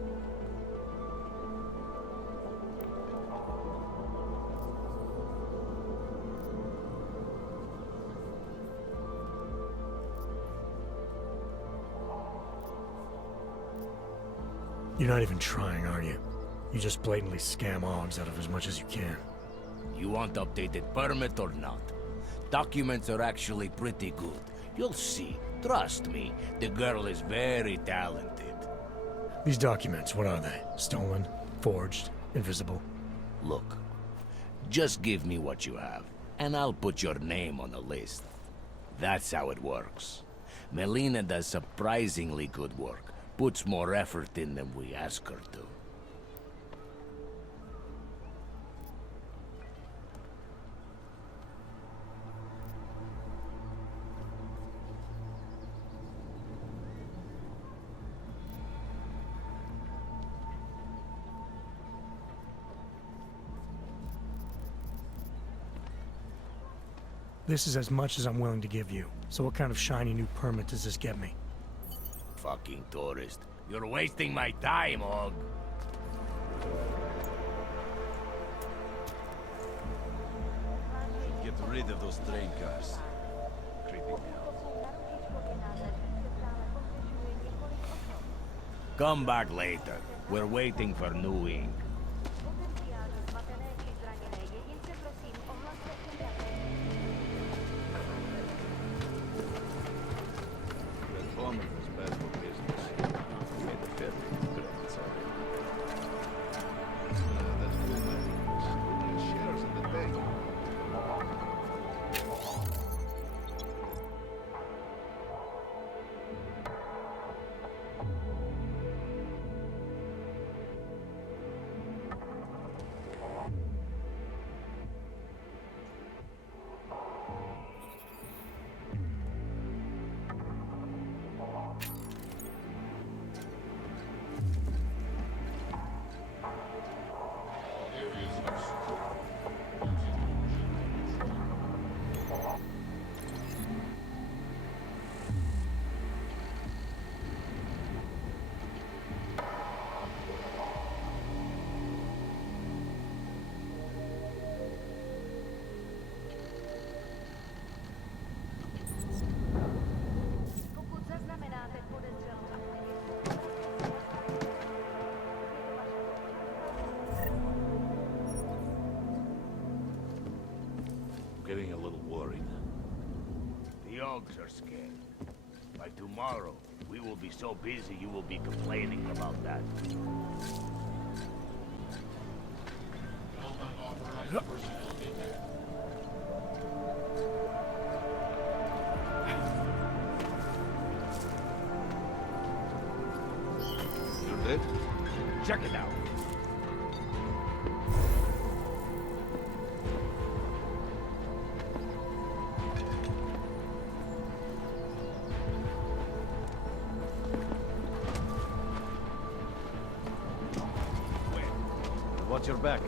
You're not even trying, are you? You just blatantly scam Augs out of as much as you can. You want updated permit or not? Documents are actually pretty good. You'll see. Trust me, the girl is very talented. These documents, what are they? Stolen? Forged? Invisible? Look, just give me what you have, and I'll put your name on the list. That's how it works. Melina does surprisingly good work, puts more effort in than we ask her to. This is as much as I'm willing to give you. So what kind of shiny new permit does this get me? Fucking tourist. You're wasting my time, Og. Get rid of those train cars. Creeping me out. Come back later. We're waiting for new ink. Getting a little worried. The Ogs are scared. By tomorrow, we will be so busy you will be complaining about that. You're dead? Check it out. Watch your back.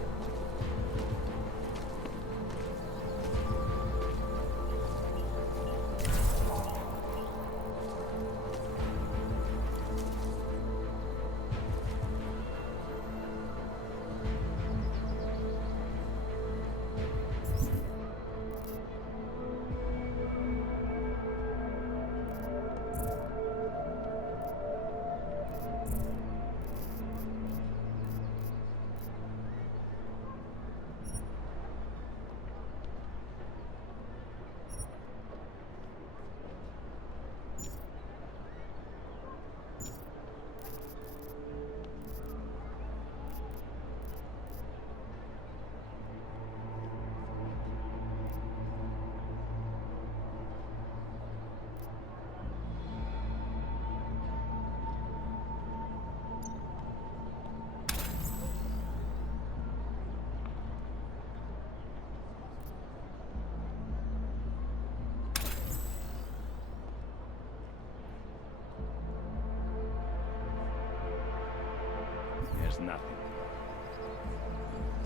There's nothing.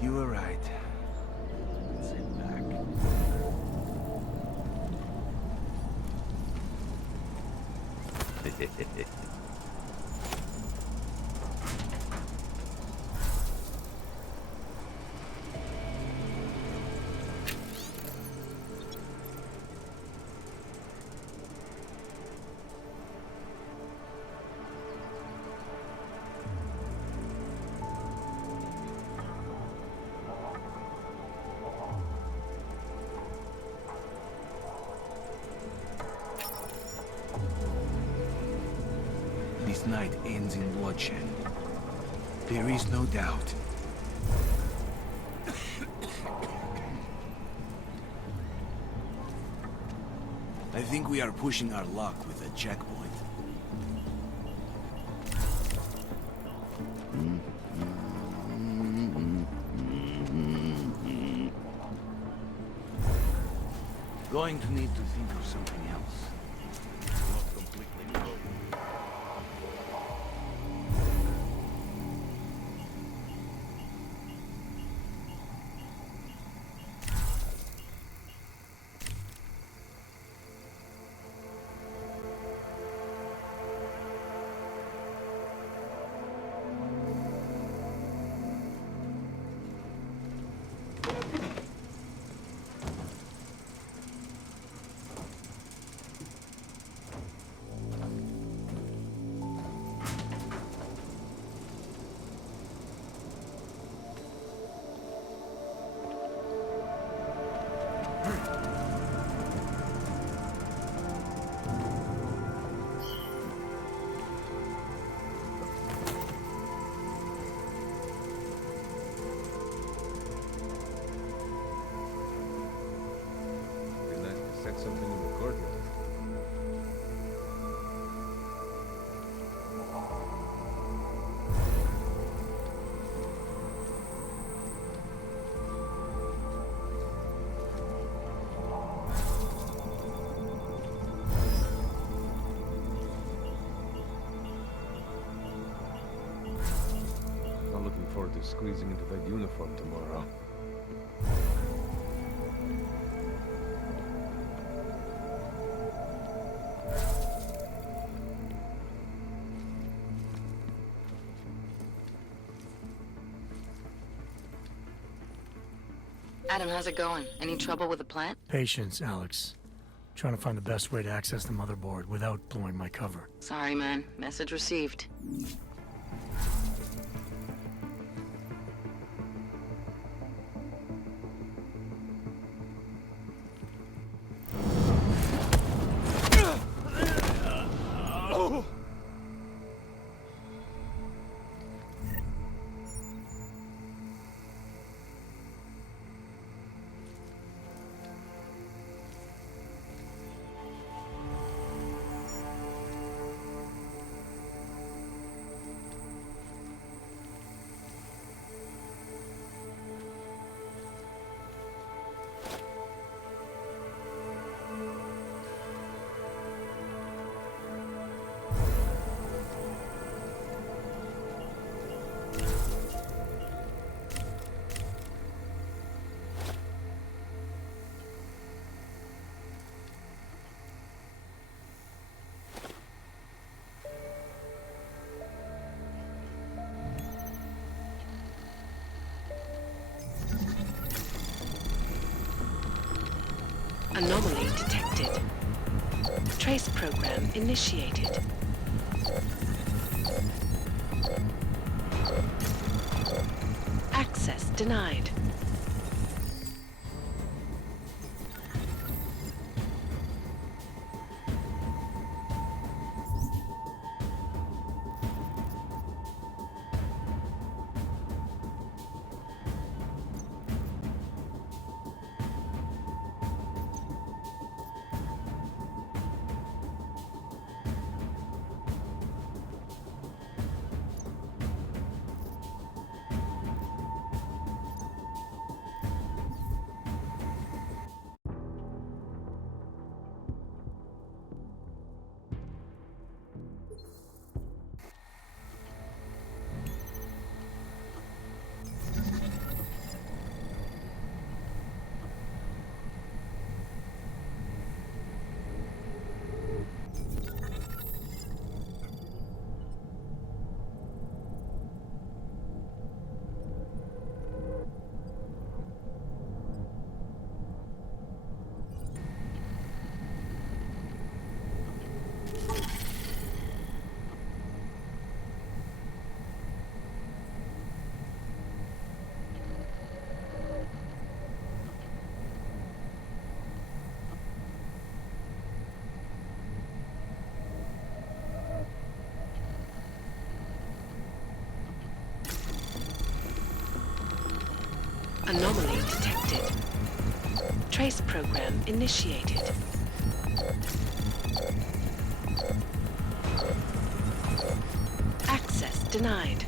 You were right. Sit back. This night ends in bloodshed. There is no doubt. I think we are pushing our luck with a checkpoint. Going to need to think of something else. Not completely low. Something in the courtyard. I'm looking forward to squeezing into that uniform tomorrow. Adam, how's it going? Any trouble with the plant? Patience, Alex. Trying to find the best way to access the motherboard without blowing my cover. Sorry, man. Message received. Anomaly detected. Trace program initiated. Access denied. Anomaly detected. Trace program initiated. Access denied.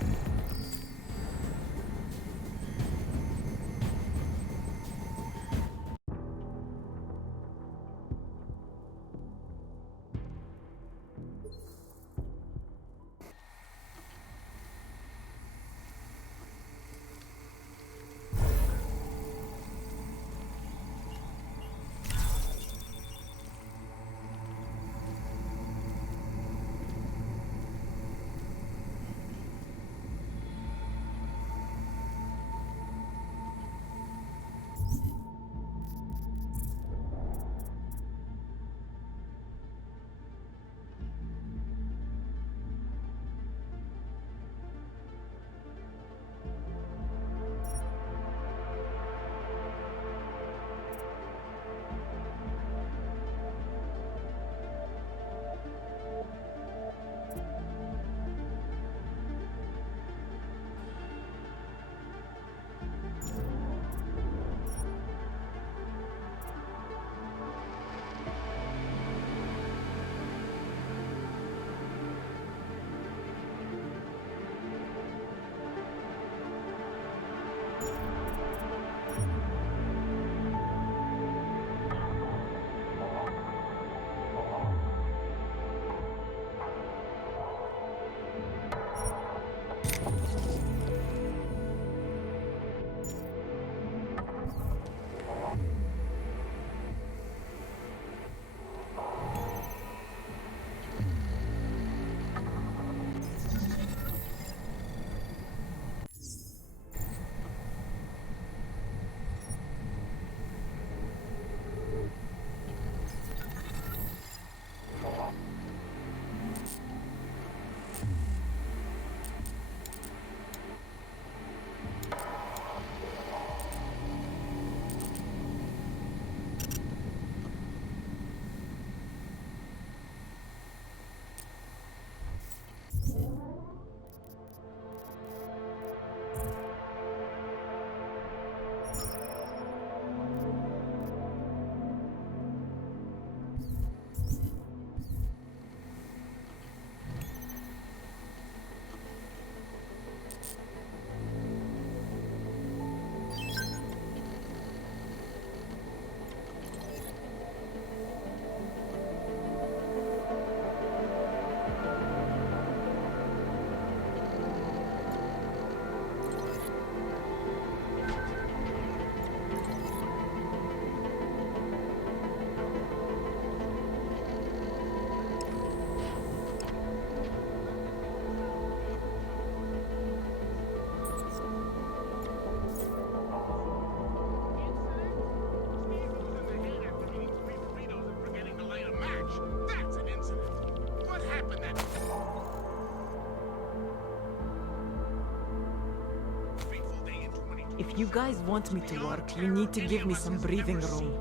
If you guys want me to work, you need to give me some breathing room.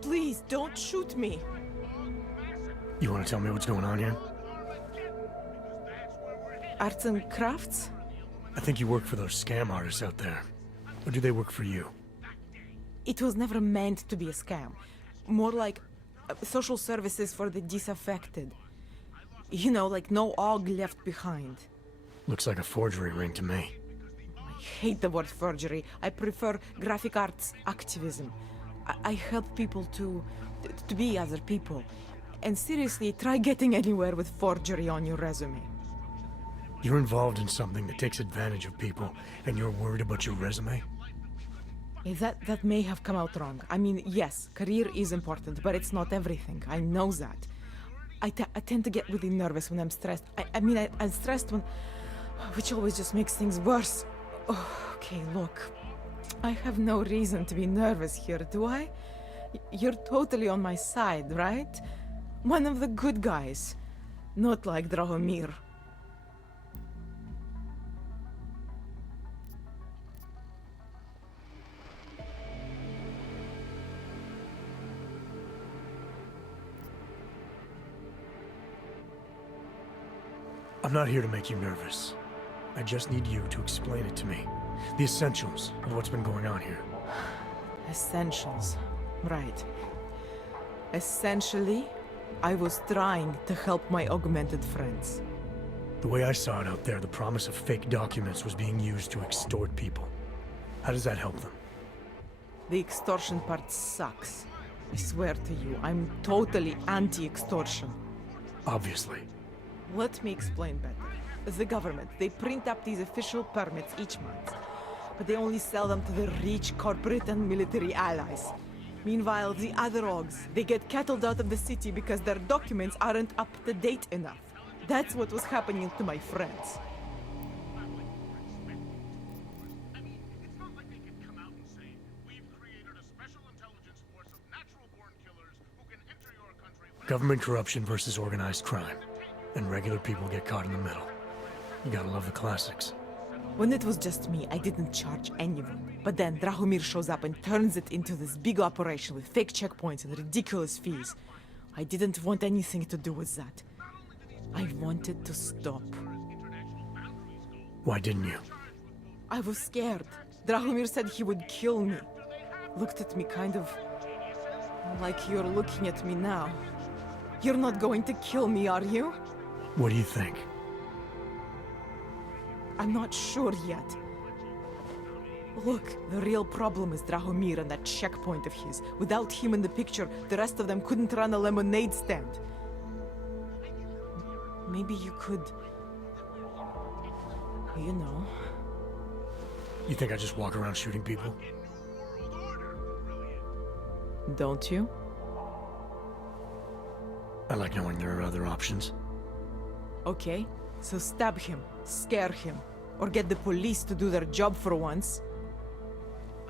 Please, don't shoot me! You want to tell me what's going on here? Arts and crafts? I think you work for those scam artists out there. Or do they work for you? It was never meant to be a scam. More like social services for the disaffected. You know, like no AUG left behind. Looks like a forgery ring to me. I hate the word forgery. I prefer graphic arts activism. I help people to be other people. And seriously, try getting anywhere with forgery on your resume. You're involved in something that takes advantage of people, and you're worried about your resume? That may have come out wrong. I mean, yes, career is important, but it's not everything. I know that. I tend to get really nervous when I'm stressed. I'm stressed when... which always just makes things worse. Oh, okay, look. I have no reason to be nervous here, do I? You're totally on my side, right? One of the good guys. Not like Drahomir. I'm not here to make you nervous. I just need you to explain it to me. The essentials of what's been going on here. Essentials. Right. Essentially, I was trying to help my augmented friends. The way I saw it out there, the promise of fake documents was being used to extort people. How does that help them? The extortion part sucks. I swear to you, I'm totally anti-extortion. Obviously. Let me explain better. The government, they print up these official permits each month, but they only sell them to the rich corporate and military allies. Meanwhile, the other orgs, they get cattled out of the city because their documents aren't up to date enough. That's what was happening to my friends. Government corruption versus organized crime. And regular people get caught in the middle. You gotta love the classics. When it was just me, I didn't charge anyone. But then Drahomir shows up and turns it into this big operation with fake checkpoints and ridiculous fees. I didn't want anything to do with that. I wanted to stop. Why didn't you? I was scared. Drahomir said he would kill me. Looked at me kind of like you're looking at me now. You're not going to kill me, are you? What do you think? I'm not sure yet. Look, the real problem is Drahomir and that checkpoint of his. Without him in the picture, the rest of them couldn't run a lemonade stand. Maybe you could... You know... You think I just walk around shooting people? Don't you? I like knowing there are other options. Okay, so stab him, scare him, or get the police to do their job for once.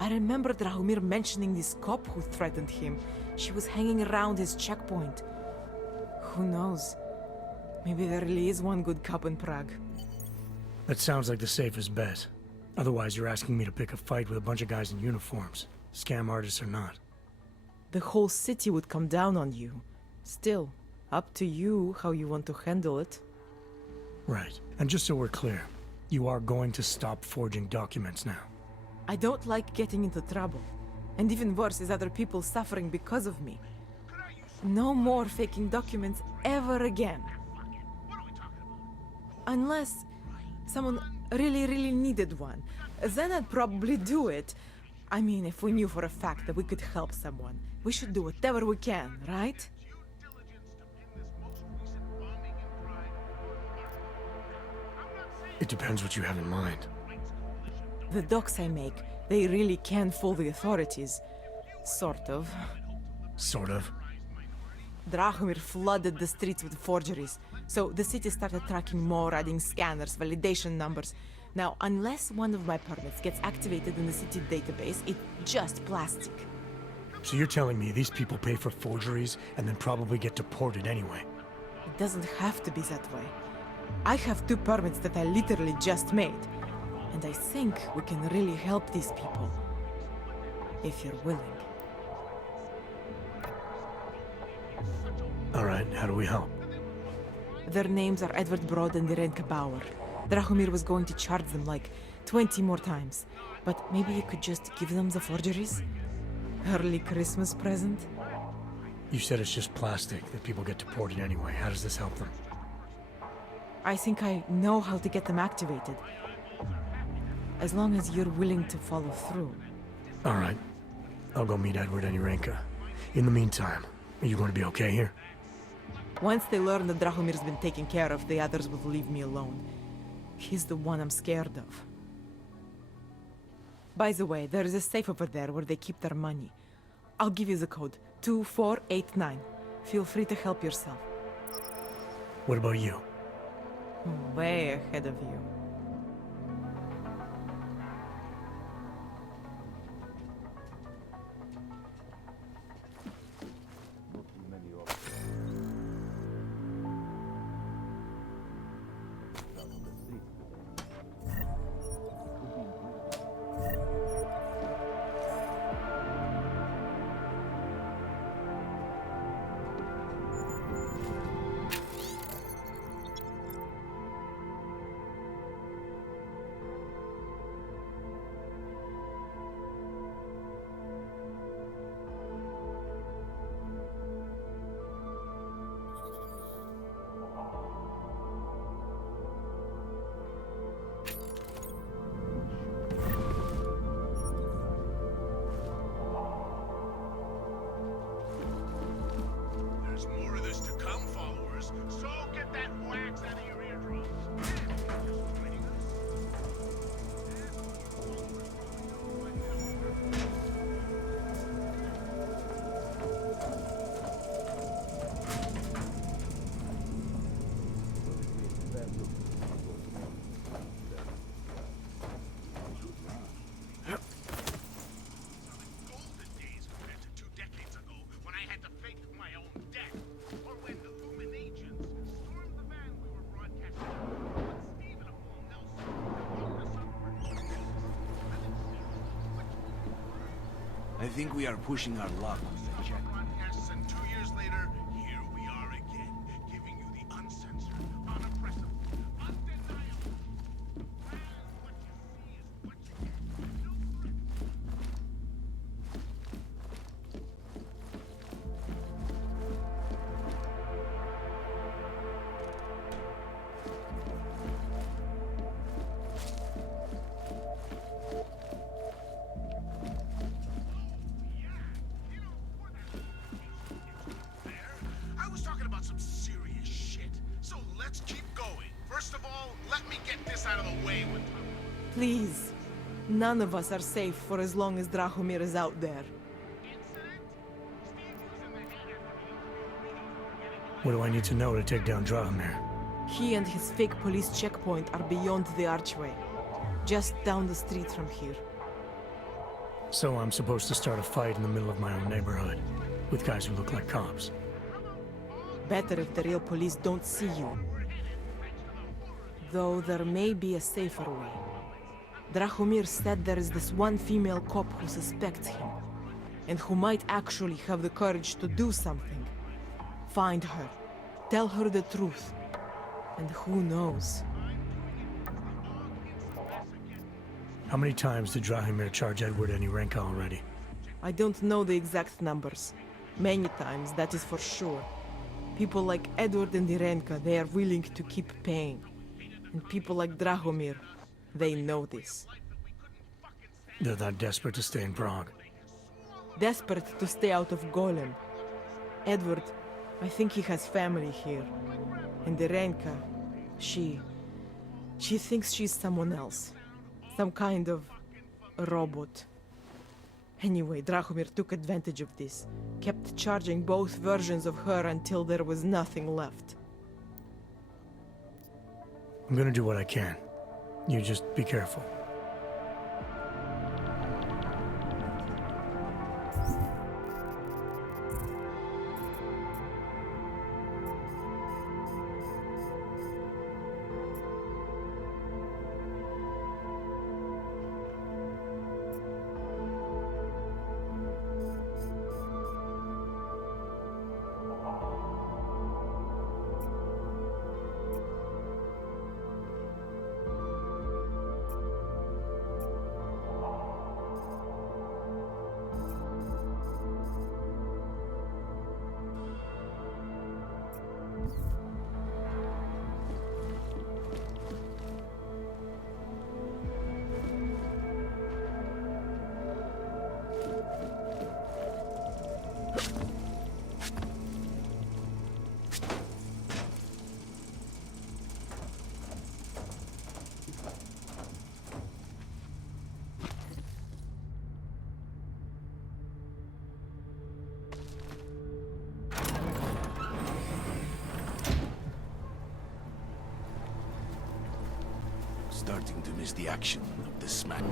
I remember Drahomir mentioning this cop who threatened him. She was hanging around his checkpoint. Who knows? Maybe there really is one good cop in Prague. That sounds like the safest bet. Otherwise, you're asking me to pick a fight with a bunch of guys in uniforms, scam artists or not. The whole city would come down on you. Still, up to you how you want to handle it. Right. And just so we're clear, you are going to stop forging documents now. I don't like getting into trouble. And even worse is other people suffering because of me. No more faking documents ever again. Unless someone really needed one. Then I'd probably do it. I mean, if we knew for a fact that we could help someone, we should do whatever we can, right? It depends what you have in mind. The docs I make, they really can fool the authorities. Sort of. Sort of? Drahomir flooded the streets with forgeries, so the city started tracking more, adding scanners, validation numbers. Now, unless one of my permits gets activated in the city database, it's just plastic. So you're telling me these people pay for forgeries and then probably get deported anyway? It doesn't have to be that way. I have 2 permits that I literally just made. And I think we can really help these people. If you're willing. Alright, how do we help? Their names are Edward Broad and Irenka Bauer. Drahomir was going to charge them like 20 more times. But maybe you could just give them the forgeries? Early Christmas present? You said it's just plastic, that people get deported anyway. How does this help them? I think I know how to get them activated. As long as you're willing to follow through. Alright. I'll go meet Edward and Irenka. In the meantime, are you going to be okay here? Once they learn that Drahomir's been taken care of, the others will leave me alone. He's the one I'm scared of. By the way, there is a safe over there where they keep their money. I'll give you the code. 2489. Feel free to help yourself. What about you? Way ahead of you. think we are pushing our luck with the check. And 2 years later, here we are again, giving you the uncensored, unoppressive, undeniable. I was talking about some serious shit. So let's keep going. First of all, let me get this out of the way with Please. None of us are safe for as long as Drahomir is out there. What do I need to know to take down Drahomir? He and his fake police checkpoint are beyond the archway. Just down the street from here. So I'm supposed to start a fight in the middle of my own neighborhood, with guys who look like cops. Better if the real police don't see you. Though there may be a safer way. Drahomir said there is this one female cop who suspects him, and who might actually have the courage to do something. Find her, tell her the truth, and who knows? How many times did Drahomir charge Edward Anyrenka already? I don't know the exact numbers. Many times, that is for sure. People like Edward and Irenka, they are willing to keep paying. And people like Drahomir, they know this. They're that desperate to stay in Prague. Desperate to stay out of Golem. Edward, I think he has family here. And Irenka, she thinks she's someone else. Some kind of robot. Anyway, Drahomir took advantage of this. Kept charging both versions of her until there was nothing left. I'm gonna do what I can. You just be careful. Starting to miss the action of the smack.